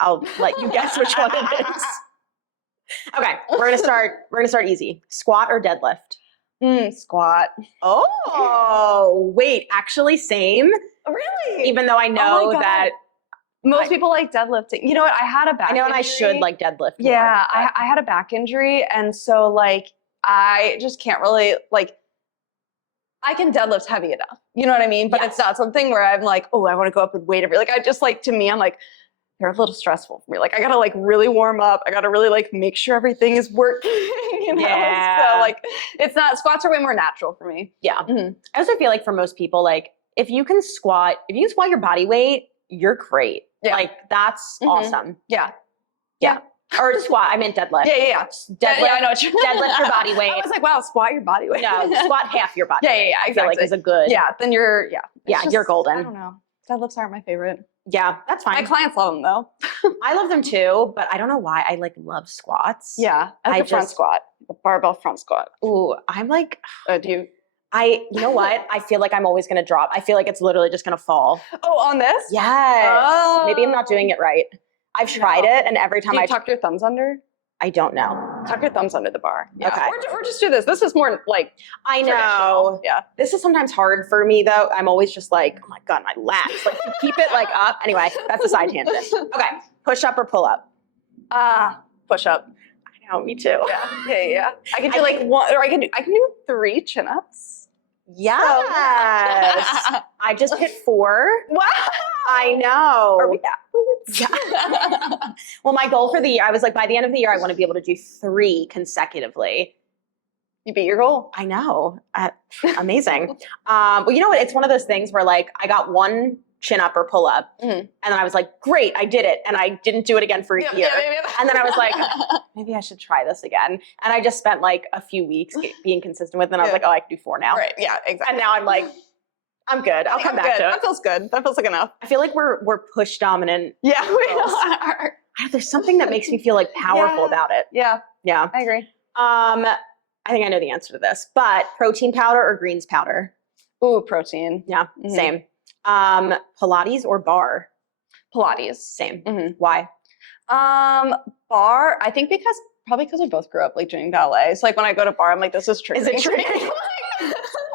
I'll let you guess which one it is. Okay. We're going to start easy. Squat or deadlift? Squat. Oh, wait, actually same. Really? Even though I know that most people like deadlifting. You know what? I had a back injury. I know, and I should like deadlift more. Yeah, I had a back injury, and so like I just can't really like. I can deadlift heavy enough, you know what I mean? But it's not something where I'm like, oh, I want to go up with weight every. Like I just like, to me, I'm like, they're a little stressful for me. Like I gotta like really warm up. I gotta really like make sure everything is working. You know? Yeah. So like, it's not, squats are way more natural for me. Yeah. I also feel like for most people, like if you can squat your body weight, you're great. Yeah. Like that's awesome. Yeah. Or squat. I meant deadlift. Yeah. Deadlift. I know what you're deadlift your body weight. I was like, wow, squat your body weight. No, squat half your body. Yeah. I feel like is a good. Yeah. Then you're. Yeah. You're golden. I don't know. Deadlifts aren't my favorite. Yeah, that's fine. My clients love them though. I love them too, but I don't know why I like love squats. Yeah, I front squat, a barbell front squat. Ooh, I'm like, you know what? I feel like I'm always going to drop. I feel like it's literally just going to fall. Oh, on this? Yes. Oh. Maybe I'm not doing it right. I've tried it, and every time I tuck your thumbs under. I don't know. Tuck your thumbs under the bar. Yeah. Okay. Or just do this. This is more like I know. Yeah. This is sometimes hard for me though. I'm always just like, oh my God, my lats. Like to keep it like up. Anyway, that's a side tangent. Okay. Push up or pull up? Push up. I know, me too. Yeah. I can do like one, or I can do 3 chin-ups. Yes. I just hit 4. Wow. I know. Are we athletes? Yeah. Well, my goal for the year, I was like, by the end of the year, I want to be able to do 3 consecutively. You beat your goal. I know. Amazing. But you know what? It's one of those things where like I got 1 chin up or pull up, and then I was like, great, I did it. And I didn't do it again for a year. And then I was like, maybe I should try this again. And I just spent like a few weeks being consistent with it. And I was like, oh, I can do 4 now. Right. Yeah, exactly. And now I'm like, I'm good. I'll come back to it. That feels good. That feels like enough. I feel like we're push dominant. Yeah, we are. There's something that makes me feel like powerful about it. Yeah. Yeah. I agree. I think I know the answer to this, but protein powder or greens powder? Ooh, protein. Yeah, same. Pilates or bar? Pilates. Same. Why? Bar, I think probably because we both grew up like doing ballet. So like when I go to bar, I'm like, this is triggering. Is it triggering?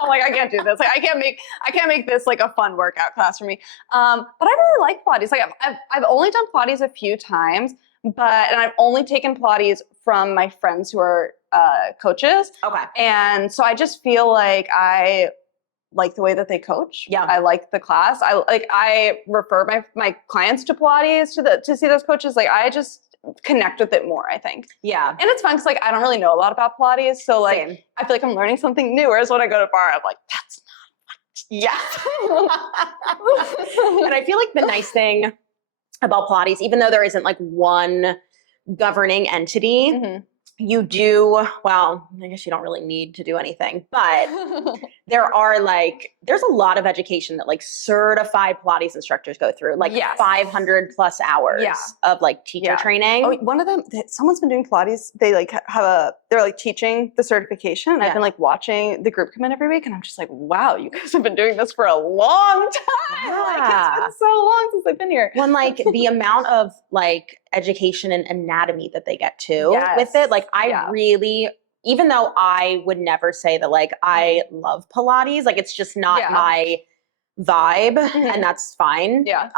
I'm like, I can't do this. Like I can't make this like a fun workout class for me. But I really like Pilates. Like I've only done Pilates a few times, and I've only taken Pilates from my friends who are coaches. Okay. And so I just feel like I like the way that they coach. Yeah. I like the class. I refer my clients to Pilates to see those coaches. Like I just connect with it more, I think. Yeah. And it's fun because like I don't really know a lot about Pilates. So like Same. I feel like I'm learning something new. Whereas when I go to bar, I'm like, that's Yeah. And I feel like the nice thing about Pilates, even though there isn't like one governing entity, you do, well, I guess you don't really need to do anything, but there's a lot of education that like certified Pilates instructors go through, like 500 plus hours of like teacher training. Oh, one of them, someone's been doing Pilates. They like they're like teaching the certification. And I've been like watching the group come in every week and I'm just like, wow, you guys have been doing this for a long time. Like it's been so long since I've been here. When like the amount of like education and anatomy that they get to with it, like I really, even though I would never say that like I love Pilates, like it's just not my vibe and that's fine. Yeah.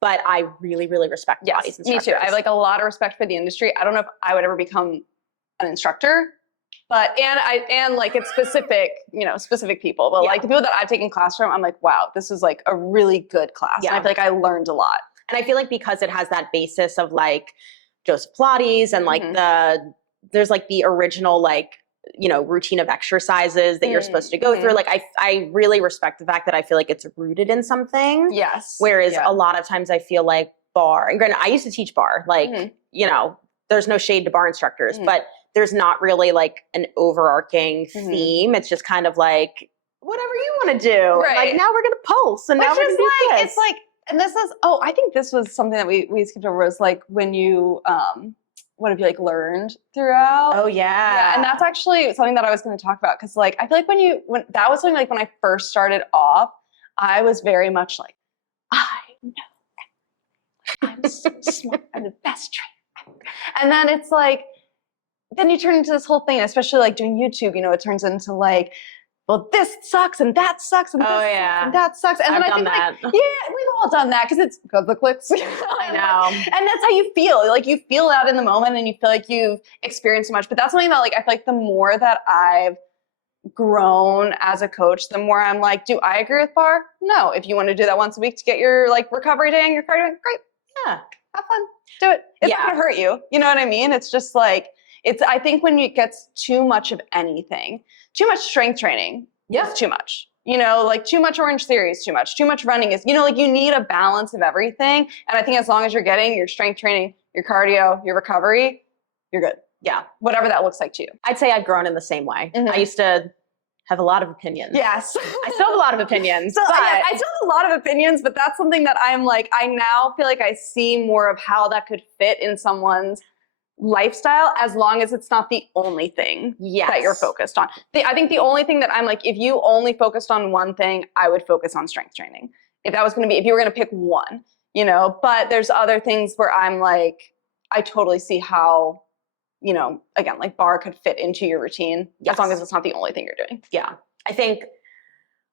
But I really, really respect Pilates instructors. Me too. I have like a lot of respect for the industry. I don't know if I would ever become an instructor, but, and like it's specific, specific people, but like the people that I've taken class from, I'm like, wow, this is like a really good class. And I feel like I learned a lot. And I feel like because it has that basis of like Joseph Pilates and like there's like the original like, routine of exercises that you're supposed to go through. Like I really respect the fact that I feel like it's rooted in something. Yes. Whereas a lot of times I feel like bar, and granted, I used to teach bar, like, there's no shade to bar instructors, but there's not really like an overarching theme. It's just kind of like, whatever you want to do. Right. Like now we're going to pulse and now we're going to do this. It's like, and this is, I think this was something that we skipped over was like when you, what have you like learned throughout? Oh yeah. And that's actually something that I was going to talk about. Cause like, I feel like when that was something like when I first started off, I was very much like, I know I'm so smart. I'm the best trainer. And then it's like, then you turn into this whole thing, especially like doing YouTube, it turns into like, well, this sucks and that sucks and this sucks and that sucks. And I've then I done think that. like, we've all done that because it's got the clicks. I know. And that's how you feel. Like you feel that in the moment and you feel like you've experienced so much. But that's something that like, I feel like the more that I've grown as a coach, the more I'm like, do I agree with bar? No. If you want to do that once a week to get your like recovery day and your cardio, great. Yeah. Have fun. Do it. It's not going to hurt you. You know what I mean? It's just like, I think when it gets too much of anything, too much strength training is too much. Like too much Orange Theory is too much running is, like you need a balance of everything. And I think as long as you're getting your strength training, your cardio, your recovery, you're good. Yeah. Whatever that looks like to you. I'd say I've grown in the same way. I used to have a lot of opinions. Yes. I still have a lot of opinions. I still have a lot of opinions, but that's something that I'm like, I now feel like I see more of how that could fit in someone's lifestyle as long as it's not the only thing that you're focused on. I think the only thing that I'm like, if you only focused on one thing, I would focus on strength training. If you were going to pick one, but there's other things where I'm like, I totally see how, again, like bar could fit into your routine as long as it's not the only thing you're doing. Yeah. I think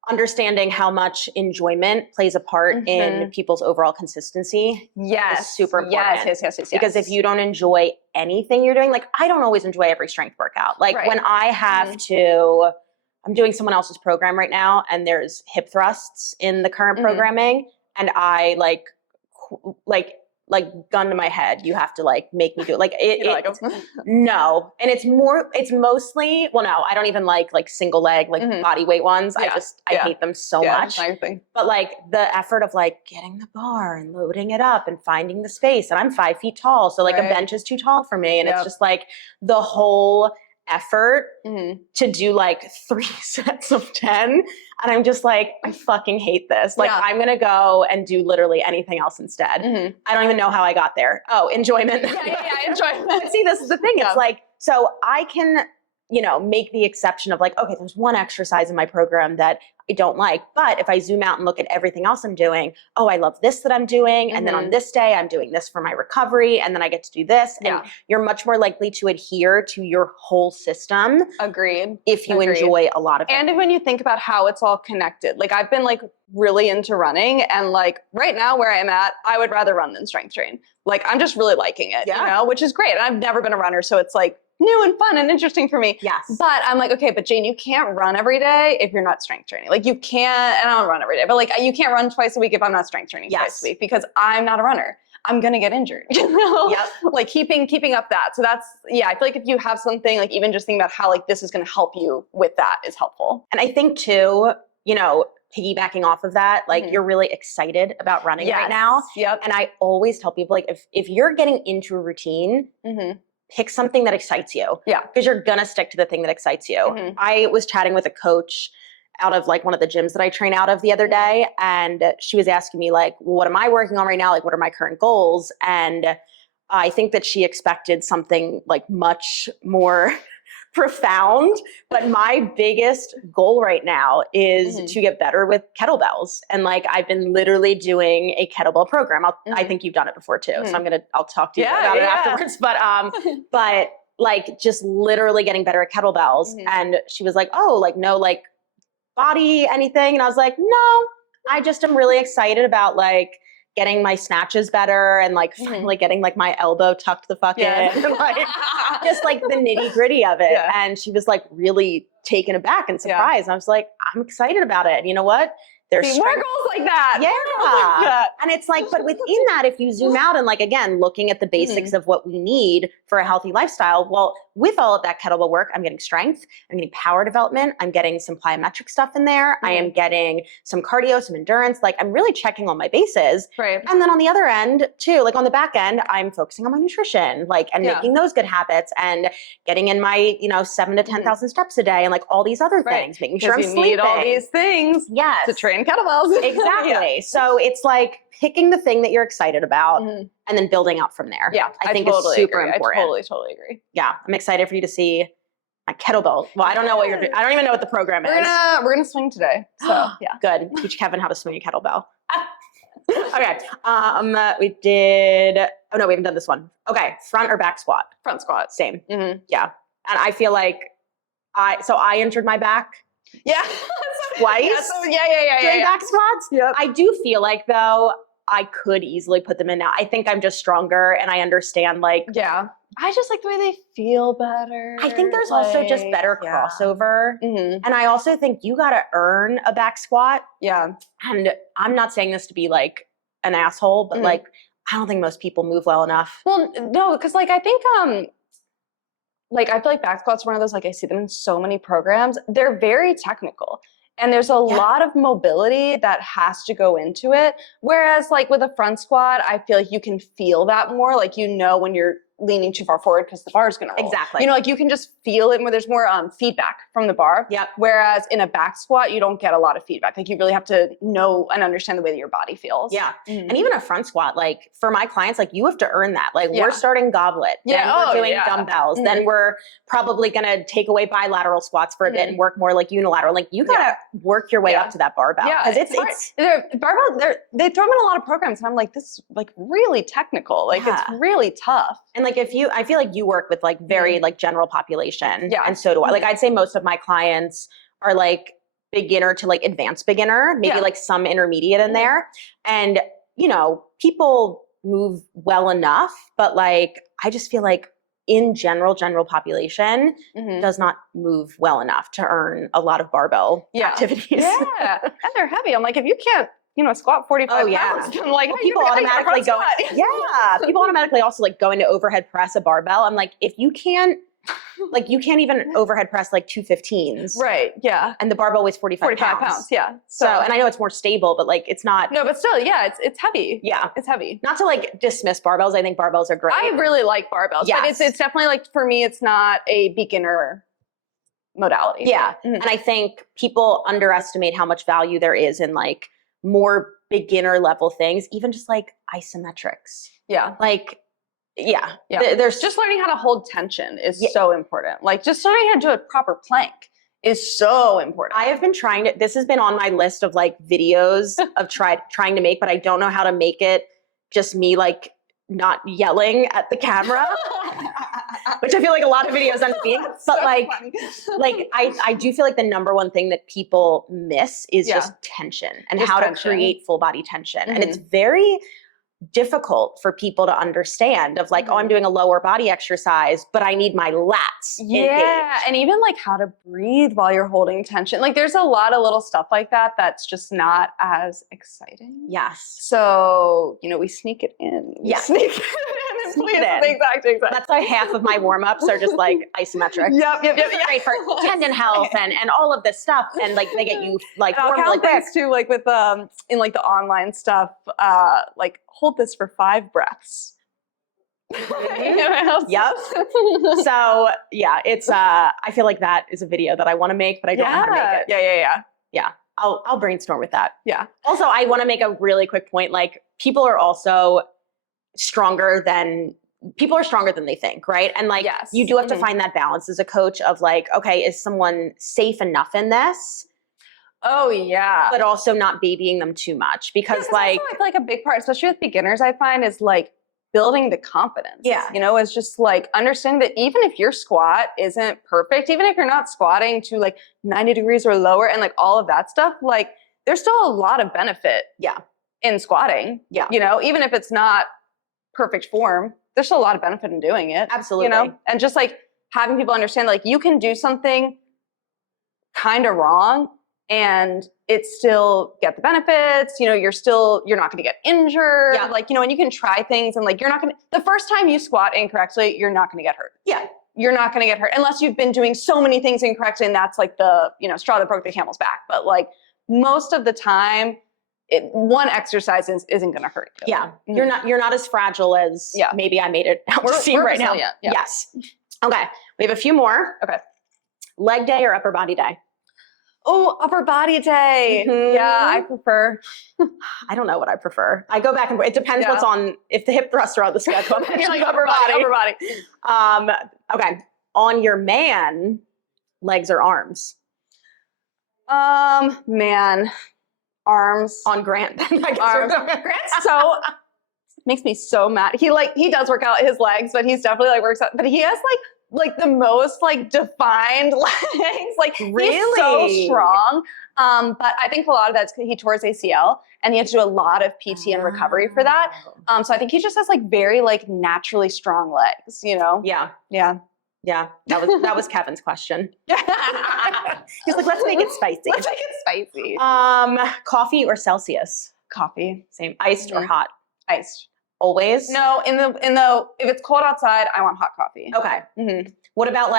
understanding how much enjoyment plays a part in people's overall consistency is super important. Yes. Because if you don't enjoy anything you're doing, like I don't always enjoy every strength workout. Like when I have to, I'm doing someone else's program right now and there's hip thrusts in the current programming and I like gun to my head, you have to like make me do it. Like no. And it's mostly, well, no, I don't even like single leg, body weight ones. I hate them so much. But like the effort of like getting the bar and loading it up and finding the space. And I'm 5 feet tall. So like a bench is too tall for me. And it's just like the whole effort to do like 3 sets of 10. And I'm just like, I fucking hate this. Like I'm going to go and do literally anything else instead. I don't even know how I got there. Oh, enjoyment. Enjoyment. See, this is the thing. It's like, so I can, make the exception of like, okay, there's one exercise in my program that I don't like. But if I zoom out and look at everything else I'm doing, oh, I love this that I'm doing. And then on this day, I'm doing this for my recovery. And then I get to do this. And you're much more likely to adhere to your whole system. Agreed. If you enjoy a lot of it. And when you think about how it's all connected, like I've been like really into running and like right now where I'm at, I would rather run than strength train. Like I'm just really liking it, which is great. And I've never been a runner. So it's like, new and fun and interesting for me. Yes. But I'm like, okay, but Jane, you can't run every day if you're not strength training. Like you can't, and I don't run every day, but like you can't run twice a week if I'm not strength training twice a week because I'm not a runner. I'm going to get injured, you know? Yep. Like keeping up that. So that's, yeah, I feel like if you have something, like even just thinking about how like this is going to help you with that is helpful. And I think too, you know, piggybacking off of that, like you're really excited about running right now. Yep. And I always tell people, like, if you're getting into a routine, pick something that excites you. Yeah. Because you're going to stick to the thing that excites you. I was chatting with a coach out of like one of the gyms that I train out of the other day. And she was asking me like, well, what am I working on right now? Like, what are my current goals? And I think that she expected something like much more profound, but my biggest goal right now is to get better with kettlebells. And like, I've been literally doing a kettlebell program. I think you've done it before too. So I'll talk to you about it afterwards. But like just literally getting better at kettlebells. And she was like, oh, like no, like body, anything. And I was like, no, I just am really excited about like getting my snatches better and like finally getting like my elbow tucked the fuck in and like just like the nitty gritty of it. And she was like really taken aback and surprised. And I was like, I'm excited about it. And you know what? There's more goals like that. Yeah. And it's like, but within that, if you zoom out and like, again, looking at the basics of what we need for a healthy lifestyle, well, with all of that kettlebell work, I'm getting strength, I'm getting power development, I'm getting some plyometric stuff in there. I am getting some cardio, some endurance. Like I'm really checking all my bases. Right. And then on the other end too, like on the back end, I'm focusing on my nutrition, like, and making those good habits and getting in my, 7 to 10,000 steps a day and like all these other things, making sure I'm sleeping. Need all these things to train kettlebells. Exactly. So it's like picking the thing that you're excited about and then building out from there. Yeah, I think it's super important. I totally agree. Yeah, I'm excited for you to see my kettlebell. Well, I don't know what you're doing. I don't even know what the program is. We're gonna swing today. So yeah, good. Teach Kevin how to swing a kettlebell. Okay. We did. Oh no, we haven't done this one. Okay, front or back squat? Front squat. Same. Yeah, and I feel like I injured my back. Yeah. Twice. Doing back squats. Yep. I do feel like though I could easily put them in now. I think I'm just stronger and I understand like. Yeah. I just like the way they feel better. I think there's also just better crossover. And I also think you got to earn a back squat. Yeah. And I'm not saying this to be like an asshole, but like, I don't think most people move well enough. Well, no, because like, I think, like, I feel like back squats are one of those, like I see them in so many programs. They're very technical. And there's a lot of mobility that has to go into it. Whereas like with a front squat, I feel like you can feel that more. Like, when you're leaning too far forward because the bar is going to roll. Exactly. Like you can just feel it where there's more feedback from the bar. Yep. Whereas in a back squat, you don't get a lot of feedback. Like you really have to know and understand the way that your body feels. Yeah. And even a front squat, like for my clients, like you have to earn that. Like we're starting goblet. Then we're doing dumbbells. Then we're probably going to take away bilateral squats for a bit and work more like unilateral. Like you got to work your way up to that barbell. Yeah. Because barbell, they throw them in a lot of programs. And I'm like, this is like really technical. Like it's really tough. And like I feel like you work with like very like general population. Yeah. And so do I. Like I'd say most of my clients are like beginner to like advanced beginner, maybe like some intermediate in there. And, people move well enough, but like, I just feel like in general population does not move well enough to earn a lot of barbell activities. Yeah. And they're heavy. I'm like, if you can't, squat 45 pounds. I'm like, people automatically go. People automatically also like go into overhead press a barbell. I'm like, if you can't, like you can't even overhead press like 215s. Right. Yeah. And the barbell weighs 45 pounds. Yeah. So, and I know it's more stable, but like it's not. No, but still, it's heavy. Yeah. It's heavy. Not to like dismiss barbells. I think barbells are great. I really like barbells. Yes. But it's definitely like, for me, it's not a beginner modality. Yeah. And I think people underestimate how much value there is in like more beginner level things, even just like isometrics. Yeah. Like, there's just learning how to hold tension is so important. Like just learning how to do a proper plank is so important. I have been this has been on my list of like videos of trying to make, but I don't know how to make it just me like not yelling at the camera, which I feel like a lot of videos end up being, but so like I do feel like the number one thing that people miss is just tension and just how to create full body tension. And it's very difficult for people to understand of like, oh, I'm doing a lower body exercise, but I need my lats engaged. And even like how to breathe while you're holding tension. Like there's a lot of little stuff like that that's just not as exciting. Yes. So, you know, we sneak it in. Sneak it in. Sneak it in. Exactly. That's why half of my warm-ups are just like isometric. Yep. Great for tendon health and all of this stuff. And like they get you like warm really quick. Too, like with in like the online stuff, like hold this for 5 breaths. Yep. So yeah, it's I feel like that is a video that I want to make, but I don't know how to make it. Yeah. I'll brainstorm with that. Yeah. Also, I want to make a really quick point. Like people are stronger than they think, right? And like you do have to find that balance as a coach of like, okay, is someone safe enough in this? Oh yeah. But also not babying them too much because like also, I feel like a big part, especially with beginners, I find is like building the confidence. Yeah. You know, it's just like understanding that even if your squat isn't perfect, even if you're not squatting to like 90 degrees or lower and like all of that stuff, like there's still a lot of benefit in squatting. Yeah. You know, even if it's not perfect form, there's still a lot of benefit in doing it. Absolutely. You know, and just like having people understand like you can do something kind of wrong and it's still get the benefits, you know, you're not going to get injured. Yeah. Like, you know, and you can try things and like, the first time you squat incorrectly, you're not going to get hurt. Yeah. You're not going to get hurt unless you've been doing so many things incorrectly. And that's like the, you know, straw that broke the camel's back. But like most of the time, one exercise isn't going to hurt you. Yeah. Mm-hmm. You're not as fragile as maybe I made it out to seem right now. Yeah. Yes. Okay. We have a few more. Okay. Leg day or upper body day? Oh, upper body day. Mm-hmm. Yeah, I prefer. I don't know what I prefer. I go back and it depends what's on. If the hip thrusts are on the schedule, I'm like upper body. Okay. On your man, legs or arms? Man, arms. On Grant. Arms. Grant's makes me so mad. He does work out his legs, but he's definitely like works out. But he has like the most like defined legs. Like really? He's so strong. But I think a lot of that's he tore his ACL and he had to do a lot of PT and recovery for that. So I think he just has like very like naturally strong legs, you know? Yeah. Yeah. Yeah. That was Kevin's question. He's like, let's make it spicy. Let's make it spicy. Coffee or Celsius? Coffee. Same. Iced or hot? Iced. Always? No, in the if it's cold outside, I want hot coffee. Okay. Mm-hmm. What about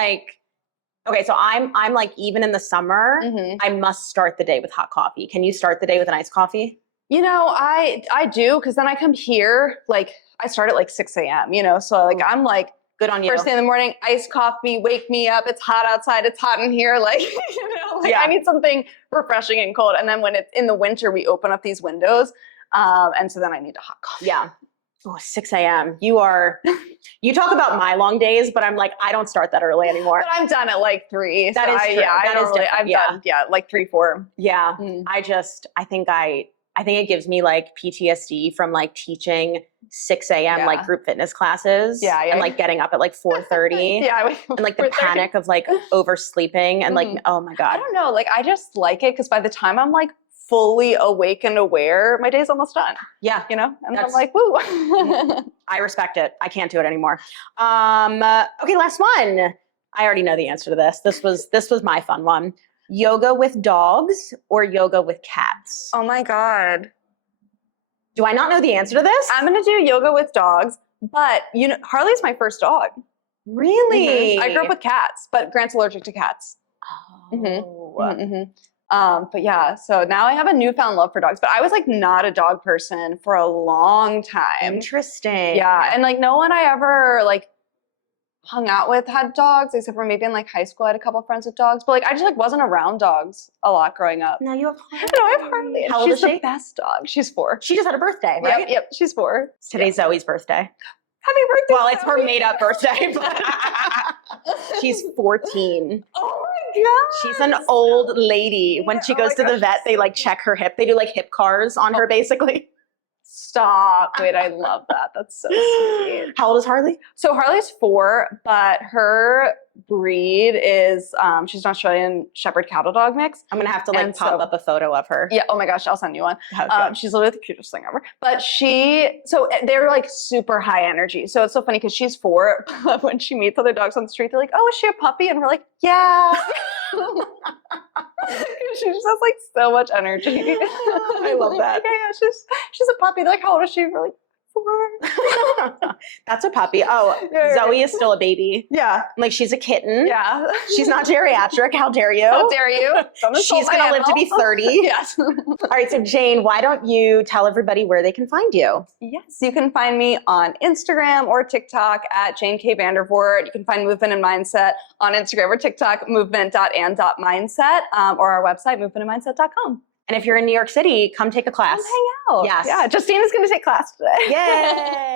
so I'm like, even in the summer, I must start the day with hot coffee. Can you start the day with an iced coffee? You know, I do, because then I come here, like I start at like 6 a.m., you know, so like I'm like, good on you. First thing in the morning, iced coffee, wake me up. It's hot outside. It's hot in here. Like, you know, like I need something refreshing and cold. And then when it's in the winter, we open up these windows. And so then I need a hot coffee. Yeah. Oh, 6 a.m. You talk about my long days, but I'm like, I don't start that early anymore. But I'm done at like 3. That is true. Yeah, I'm done. Yeah, like 3, 4. Yeah. I think it gives me like PTSD from like teaching 6 a.m. like group fitness classes. Yeah. And like getting up at like 4:30. And like the panic of like oversleeping and like, oh my God. I don't know. Like I just like it because by the time I'm like fully awake and aware, my day's almost done. Yeah. You know? And I'm like, woo. I respect it. I can't do it anymore. Okay, last one. I already know the answer to this. This was my fun one. Yoga with dogs or yoga with cats? Oh my God. Do I not know the answer to this? I'm going to do yoga with dogs, but you know, Harley's my first dog. Really? I grew up with cats, but Grant's allergic to cats. Oh. But yeah, so now I have a newfound love for dogs, but I was like not a dog person for a long time. Interesting. Yeah. And like no one I ever like hung out with had dogs, except for maybe in like high school I had a couple of friends with dogs, but like I just like wasn't around dogs a lot growing up. Now you have Harley. No, I have Harley. How old is she? She's the best dog. She's 4. She just had a birthday, right? Yep, she's 4. Today's Zoe's birthday. Happy birthday. Well, it's her made up birthday, but she's 14. Oh my God. She's an old lady. When she goes to the vet, they like check her hip. They do like hip cars on her basically. Stop. Wait, I love that. That's so sweet. How old is Harley? So Harley's 4, but her breed is, she's an Australian Shepherd Cattle Dog mix. I'm going to have to like pop up a photo of her. Yeah. Oh my gosh, I'll send you one. Okay. She's literally the cutest thing ever. But so they're like super high energy. So it's so funny because she's 4, but when she meets other dogs on the street, they're like, "Oh, is she a puppy?" And we're like, "Yeah." She just has like so much energy. I love that. Yeah, she's a puppy. They're like, "How old is she?" We're like, 4. That's a puppy. Oh, Zoe is still a baby. Yeah. Like she's a kitten. Yeah. She's not geriatric. How dare you? How dare you? She's going to live to be 30. Yes. All right. So Jane, why don't you tell everybody where they can find you? Yes, you can find me on Instagram or TikTok at Jane K. Vandervoort. You can find Movement and Mindset on Instagram or TikTok, movement.and.mindset, or our website, movementandmindset.com. And if you're in New York City, come take a class. Come hang out. Yes. Yeah, Justina's going to take class today. Yay!